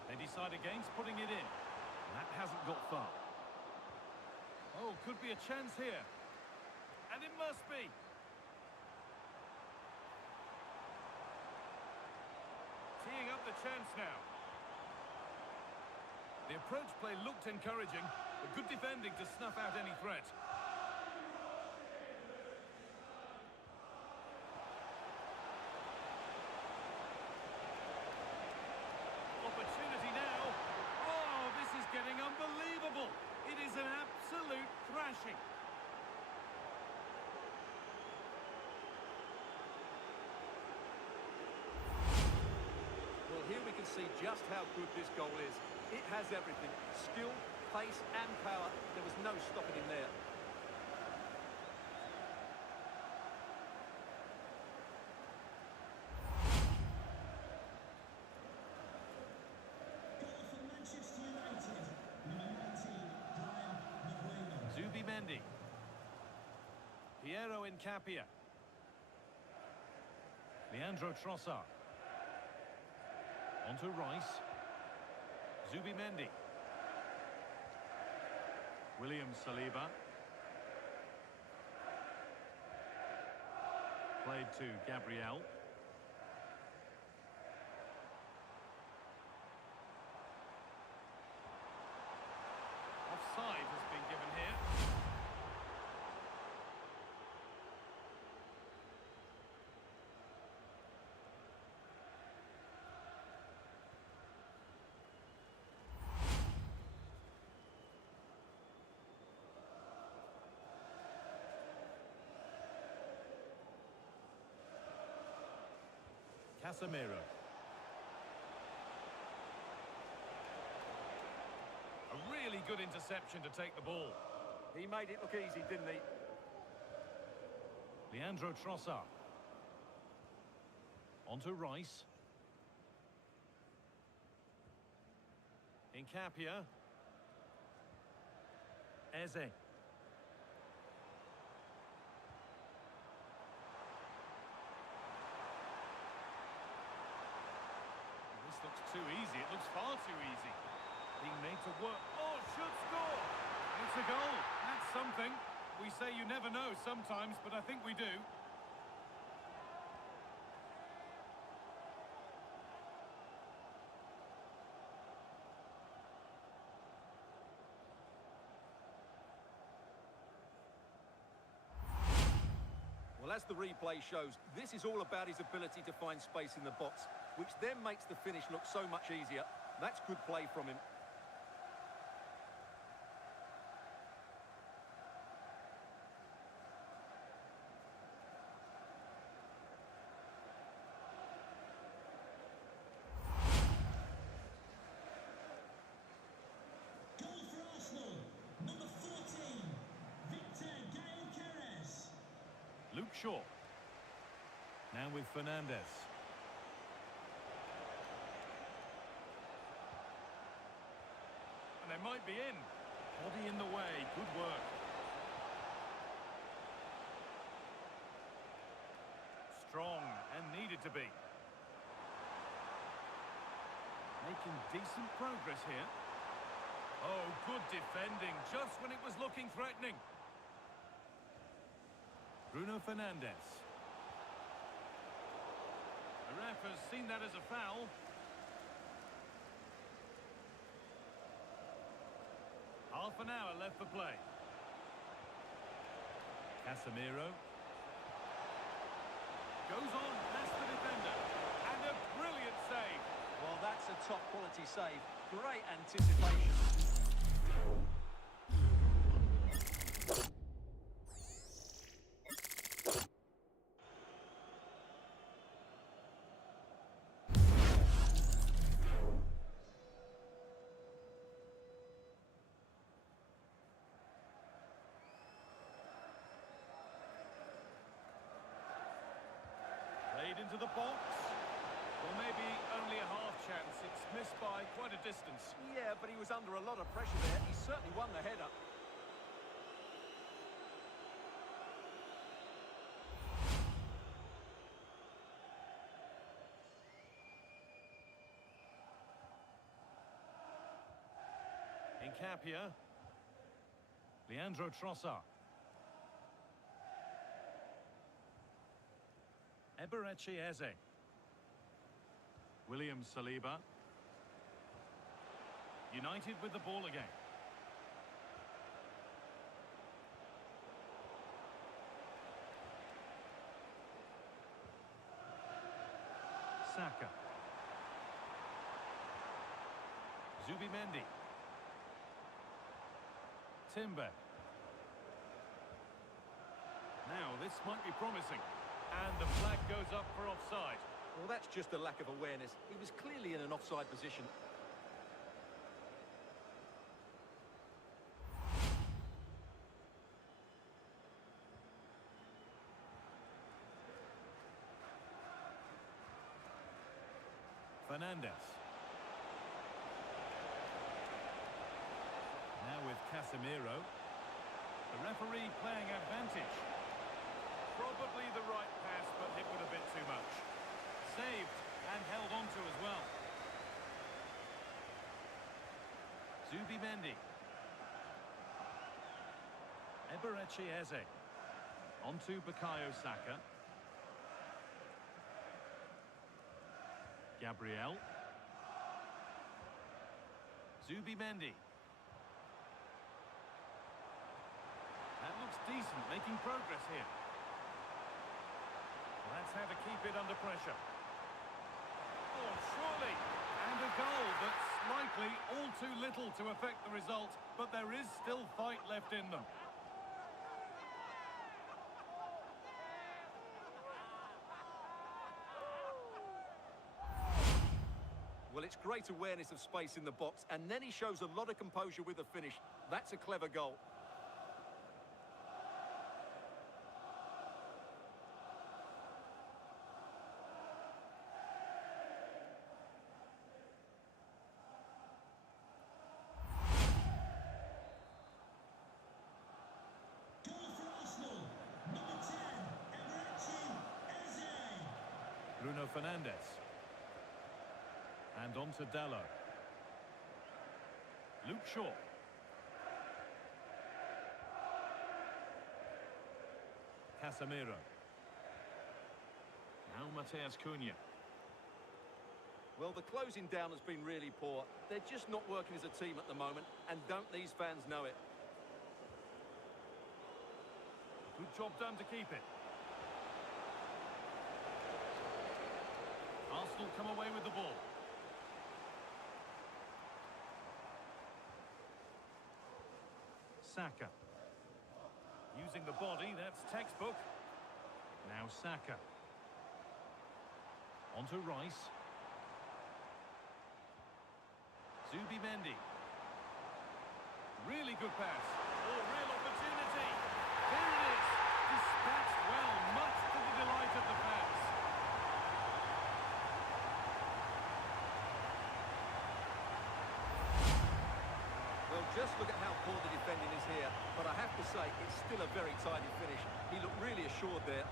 They decide against putting it in. That hasn't got far. Oh, could be a chance here. And it must be. Teeing up the chance now. The approach play looked encouraging, but good defending to snuff out any threat. Opportunity now. Oh, this is getting unbelievable. It is an absolute thrashing. Well, here we can see just how good this goal is. It has everything. Skill, pace and power. There was no stopping him there. Piero Incapia. Leandro Trossard. On to Rice. Zubimendi. William Saliba. Played to Gabriel. Offside has been given here. Casemiro. A really good interception to take the ball. He made it look easy, didn't he? Leandro Trossard. On to Rice. Incapia. Eze. This looks too easy. It looks far too easy. Being made to work. Oh, should score! It's a goal. That's something. We say you never know sometimes, but I think we do. Well, as the replay shows, this is all about his ability to find space in the box, which then makes the finish look so much easier. That's good play from him. Goal for Arsenal, number 14, Victor Gale-Keres. Luke Shaw. Now with Fernandez. And they might be in. Body in the way. Good work. Strong and needed to be. Making decent progress here. Oh, good defending, just when it was looking threatening. Bruno Fernandes. The ref has seen that as a foul. Half an hour left for play. Casemiro. Goes on past the defender. And a brilliant save. Well, that's a top quality save. Great anticipation. Played into the box. Well, maybe only a half chance. It's missed by quite a distance. Yeah, but he was under a lot of pressure there. He certainly won the header. Incapia. Leandro Trossard. Eberechi Eze. William Saliba. United with the ball again. Saka. Zubimendi. Timber. Now, this might be promising. And the flag goes up for offside. Well, that's just a lack of awareness. He was clearly in an offside position. Fernandez. Now with Casemiro. The referee playing advantage. Probably the right pass, but hit with a bit too much. Saved and held onto as well. Zubimendi. Eberechi Eze. Onto Bukayo Saka. Gabriel. Zubimendi. That looks decent, making progress here. Well, that's how to keep it under pressure. Oh, surely. And a goal, but slightly all too little to affect the result, but there is still fight left in them. Well, it's great awareness of space in the box, and then he shows a lot of composure with the finish. That's a clever goal. Goal for Arsenal. Number 10, Eberechi Eze. Bruno Fernandes. And on to Dallo. Luke Shaw. Casemiro. Now Mateus Cunha. Well, the closing down has been really poor. They're just not working as a team at the moment, and don't these fans know it? Good job done to keep it. Arsenal come away with the ball. Saka. Using the body, that's textbook. Now Saka. On to Rice. Zubimendi. Really good pass. Oh, real opportunity. Here it is. Dispatched well, much to the delight of the fans. Well, just look at how poor the defending is here. But I have to say, it's still a very tidy finish. He looked really assured there.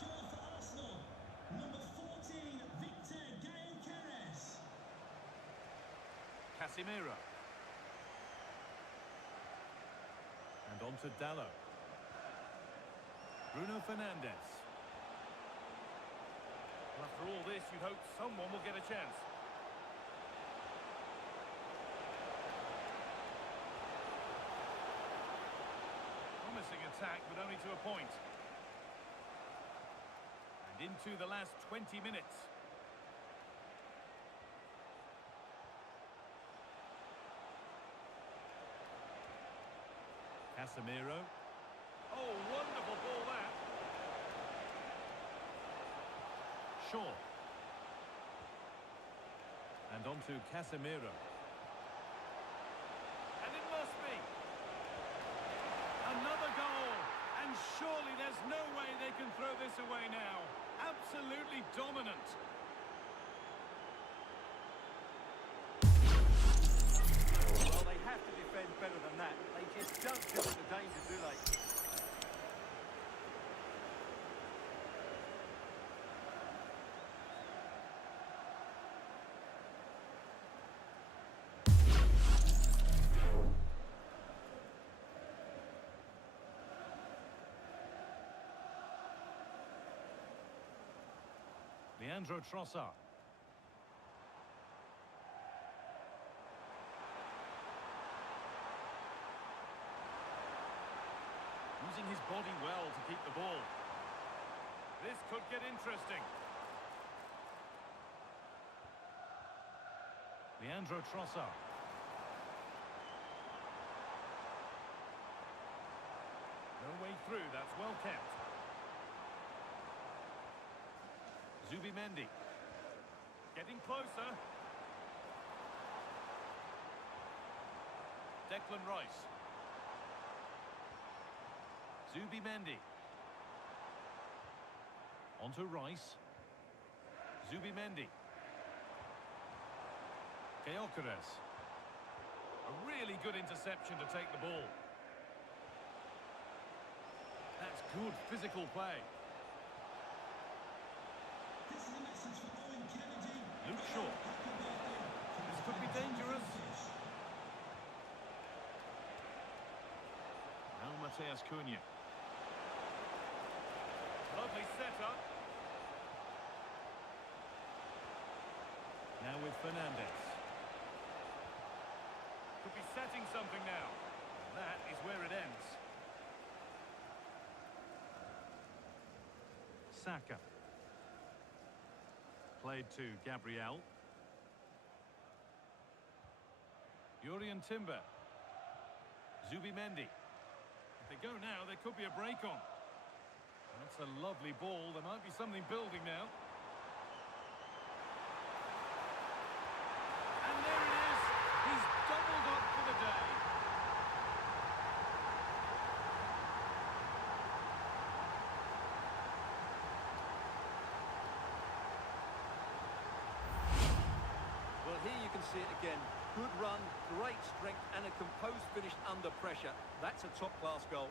Goal for Arsenal. Number 14, Victor Gyokeres. Casemiro. And on to Dallo. Bruno Fernandes. Well, after all this, you'd hope someone will get a chance. Promising attack, but only to a point. And into the last 20 minutes. Casemiro. Oh, wonderful ball that. Shaw. And on to Casemiro. And it must be. Another goal. And surely there's no way they can throw this away now. Absolutely dominant. Well, they have to defend better than that. They just don't give it the danger, do they? Leandro Trossard. Using his body well to keep the ball. This could get interesting. Leandro Trossard. No way through, that's well kept. Zubimendi. Getting closer. Declan Rice. Zubimendi. On to Rice. Zubimendi. Gyökeres. A really good interception to take the ball. That's good physical play. This is a message for Owen Kennedy. Luke Shaw. This could be dangerous. Now Mateus Cunha. Lovely setup. Now with Fernandes. Could be setting something now. That is where it ends. Saka. Played to Gabriel. Jurrien Timber. Zubimendi. If they go now, there could be a break on. That's a lovely ball. There might be something building now. And there it is. He's doubled up for the day. Well, here you can see it again. Good run, great strength, and a composed finish under pressure. That's a top-class goal.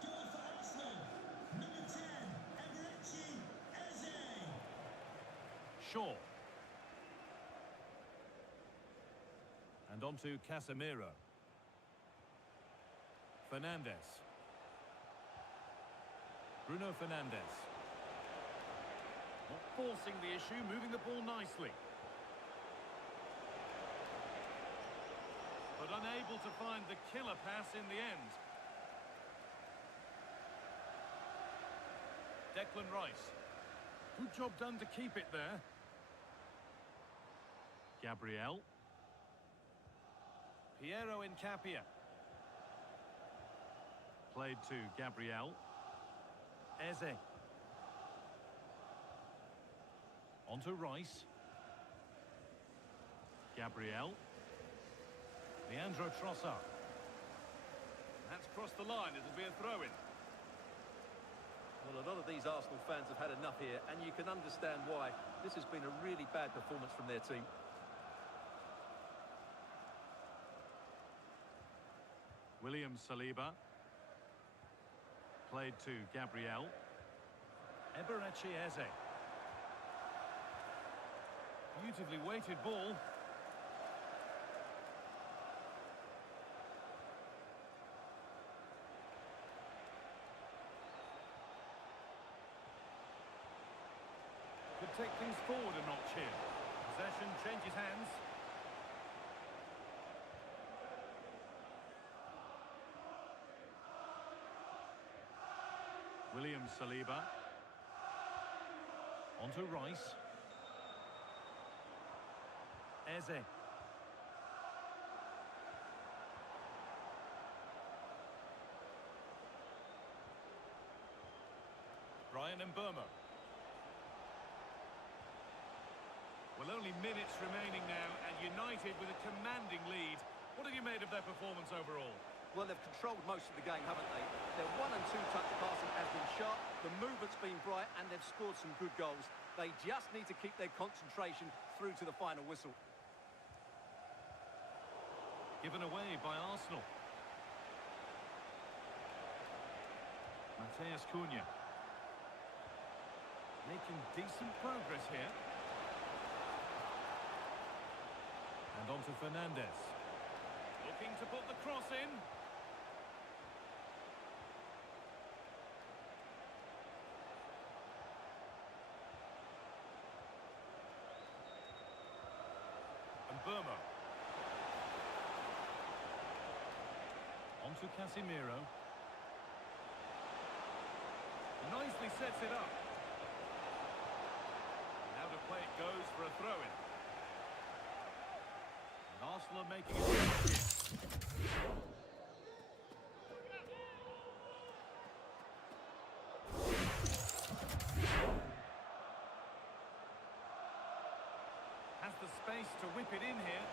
Goal for Arsenal. Number 10, Eberechi Eze. Shaw. And on to Casemiro. Fernandes. Bruno Fernandes. Not forcing the issue, moving the ball nicely. But unable to find the killer pass in the end. Declan Rice. Good job done to keep it there. Gabriel. Piero Incapia. Played to Gabriel. Eze. On to Rice. Gabriel. Leandro Trossard. That's crossed the line. It'll be a throw-in. Well, a lot of these Arsenal fans have had enough here, and you can understand why. This has been a really bad performance from their team. William Saliba. Played to Gabriel. Eberechi Eze. Beautifully weighted ball. Could take things forward a notch here. Possession changes hands. William Saliba. On to Rice. Eze. Brian Mbeumo. Well, only minutes remaining now, and United with a commanding lead. What have you made of their performance overall? Well, they've controlled most of the game, haven't they? Their 1- and 2-touch passing has been sharp, the movement's been bright, and they've scored some good goals. They just need to keep their concentration through to the final whistle. Given away by Arsenal. Mateus Cunha. Making decent progress here. And on to Fernandes. Looking to put the cross in. And Burma. On to Casemiro. Nicely sets it up. Now to play it goes for a throw-in. And Arsenal are making it. space to whip it in here.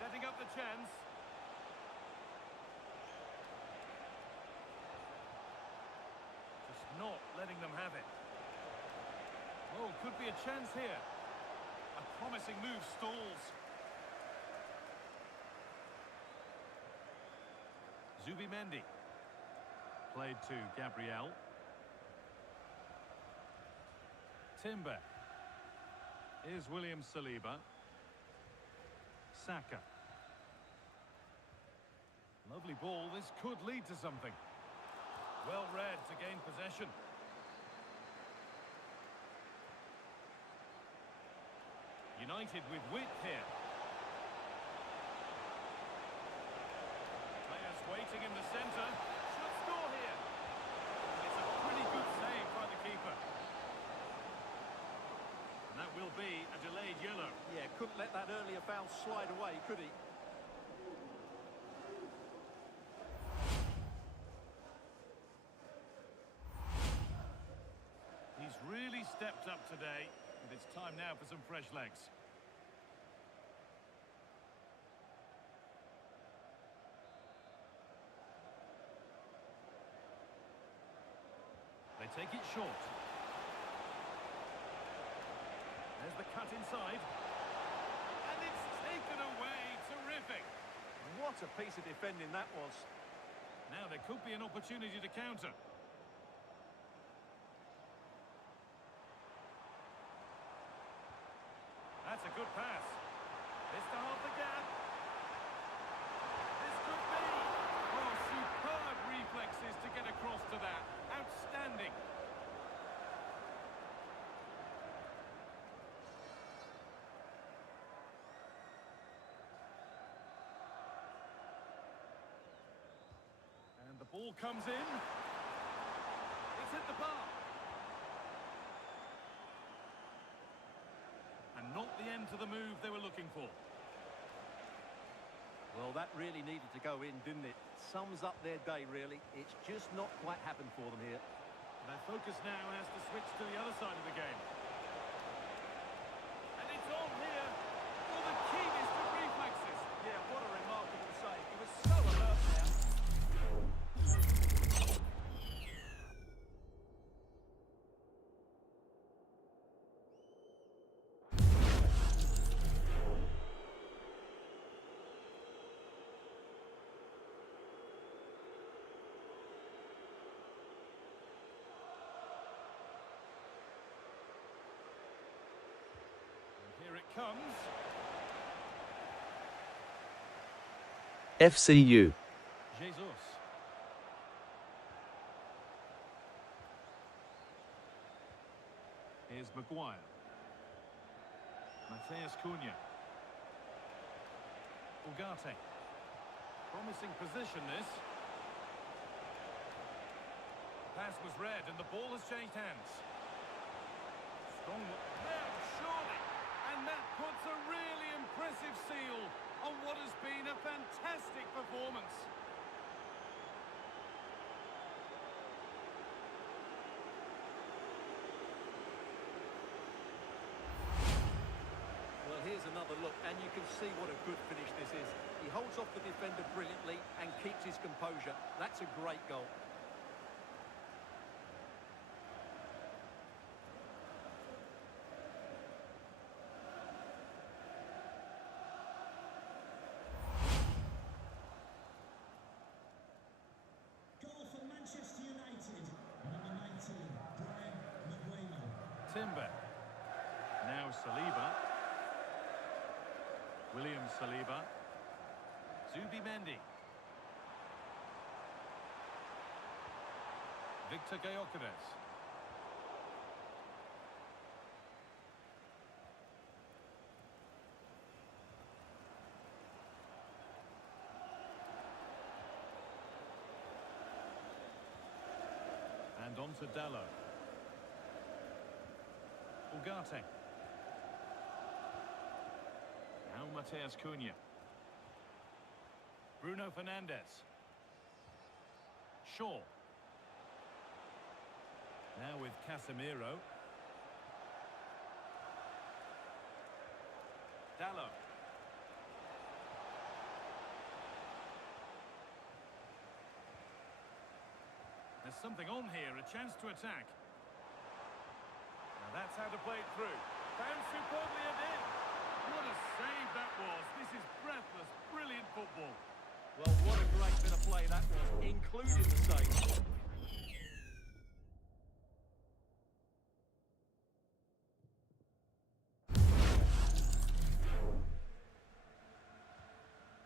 Setting up the chance. Just not letting them have it. Oh, could be a chance here. A promising move stalls. Zubimendi. Played to Gabriel. Timber. Here's William Saliba. Saka. Lovely ball. This could lead to something. Well read to gain possession. United with width here. Players waiting in the centre. Should score here. It's a pretty good save by the keeper. And that will be a delayed yellow. Yeah, couldn't let that earlier foul slide away, could he? He's really stepped up today, and it's time now for some fresh legs. They take it short. There's the cut inside. And it's taken away. Terrific. What a piece of defending that was. Now there could be an opportunity to counter. That's a good pass. This to half the gap. This could be. Oh, superb reflexes to get across to that. Outstanding. And the ball comes in. It's hit the bar. And not the end to the move they were looking for. Well, that really needed to go in, didn't it? Sums up their day, really. It's just not quite happened for them here. Their focus now has to switch to the other side of the game. And it's on here for the keenest of reflexes. Yeah, what a remarkable save. He was so alert there. Here it comes. FCU. Jesus. Here's Maguire. Mateus Cunha. Ugarte. Promising position this. Pass was read and the ball has changed hands. Strong. Now, surely. And that puts a really impressive seal on what has been a fantastic performance. Well, here's another look, and you can see what a good finish this is. He holds off the defender brilliantly and keeps his composure. That's a great goal. Goal for Manchester United. Number 19, Brian Maguire. Timber. Now Saliba. William Saliba. Zubimendi. Victor Gyökeres. And on to Dallo. Ugarte. Now Mateus Cunha. Bruno Fernandes. Shaw. Now with Casemiro. Dallo. There's something on here, a chance to attack. Now that's how to play it through. Found superbly and in. What a save that was. This is breathless, brilliant football. Well, what a great bit of play that was, including the save.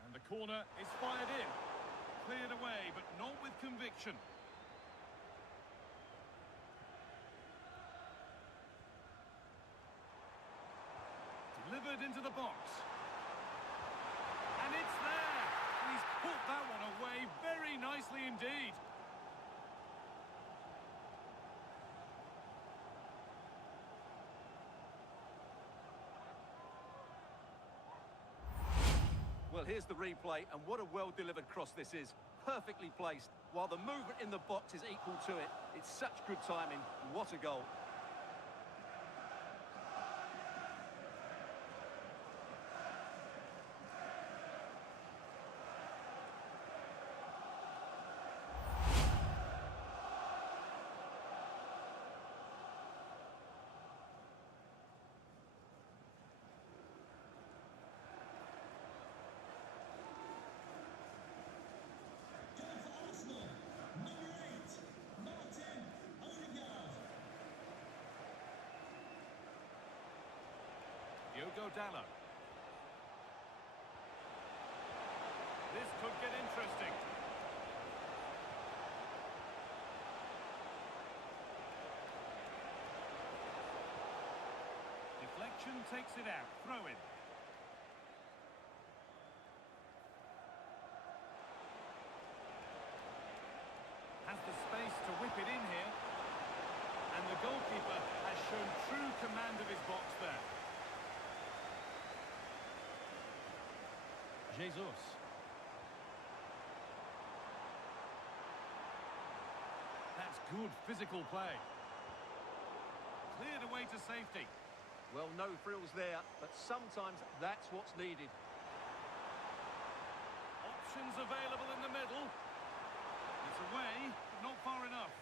And the corner is fired in. Cleared away, but not with conviction. Delivered into the box. And it's there! He's put that one away very nicely indeed. Well, here's the replay, and what a well-delivered cross this is. Perfectly placed, while the movement in the box is equal to it. It's such good timing. What a goal. Goal for Arsenal. Number 8, Martin Odegaard. Diogo Dallo. This could get interesting. Deflection takes it out. Throw in. Has the space to whip it in here. And the goalkeeper has shown true command of his box there. Jesus. That's good physical play. Cleared away to safety. Well, no frills there, but sometimes that's what's needed. Options available in the middle. It's away, but not far enough.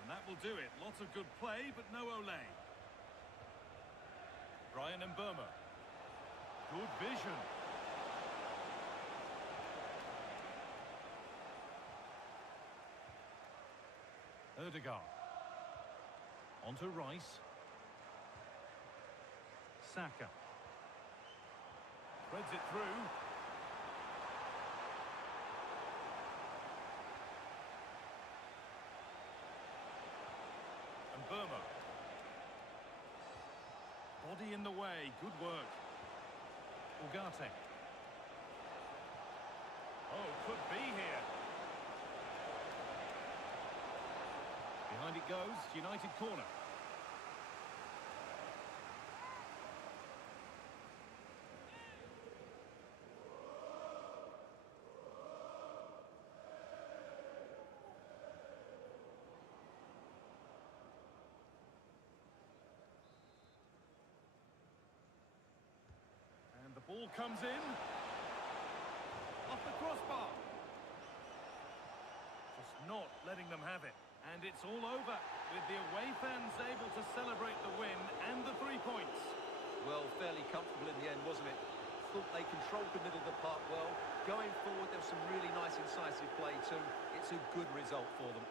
And that will do it. Lots of good play, but no Ole. Brian and Burma. Good vision. Odegaard. On to Rice. Saka. Threads it through. And Burma. Body in the way. Good work. Ugarte. Oh, could be here. Behind it goes. United corner. And the ball comes in. Off the crossbar. Just not letting them have it. And it's all over, with the away fans able to celebrate the win and the 3 points. Well, fairly comfortable in the end, wasn't it? Thought they controlled the middle of the park well. Going forward, there was some really nice incisive play too. It's a good result for them.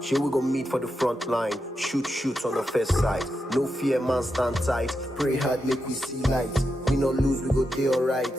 Here we go meet for the front line. Shoot on the first side. No fear, man, stand tight. Pray hard, make we see light. We no lose, we go day alright.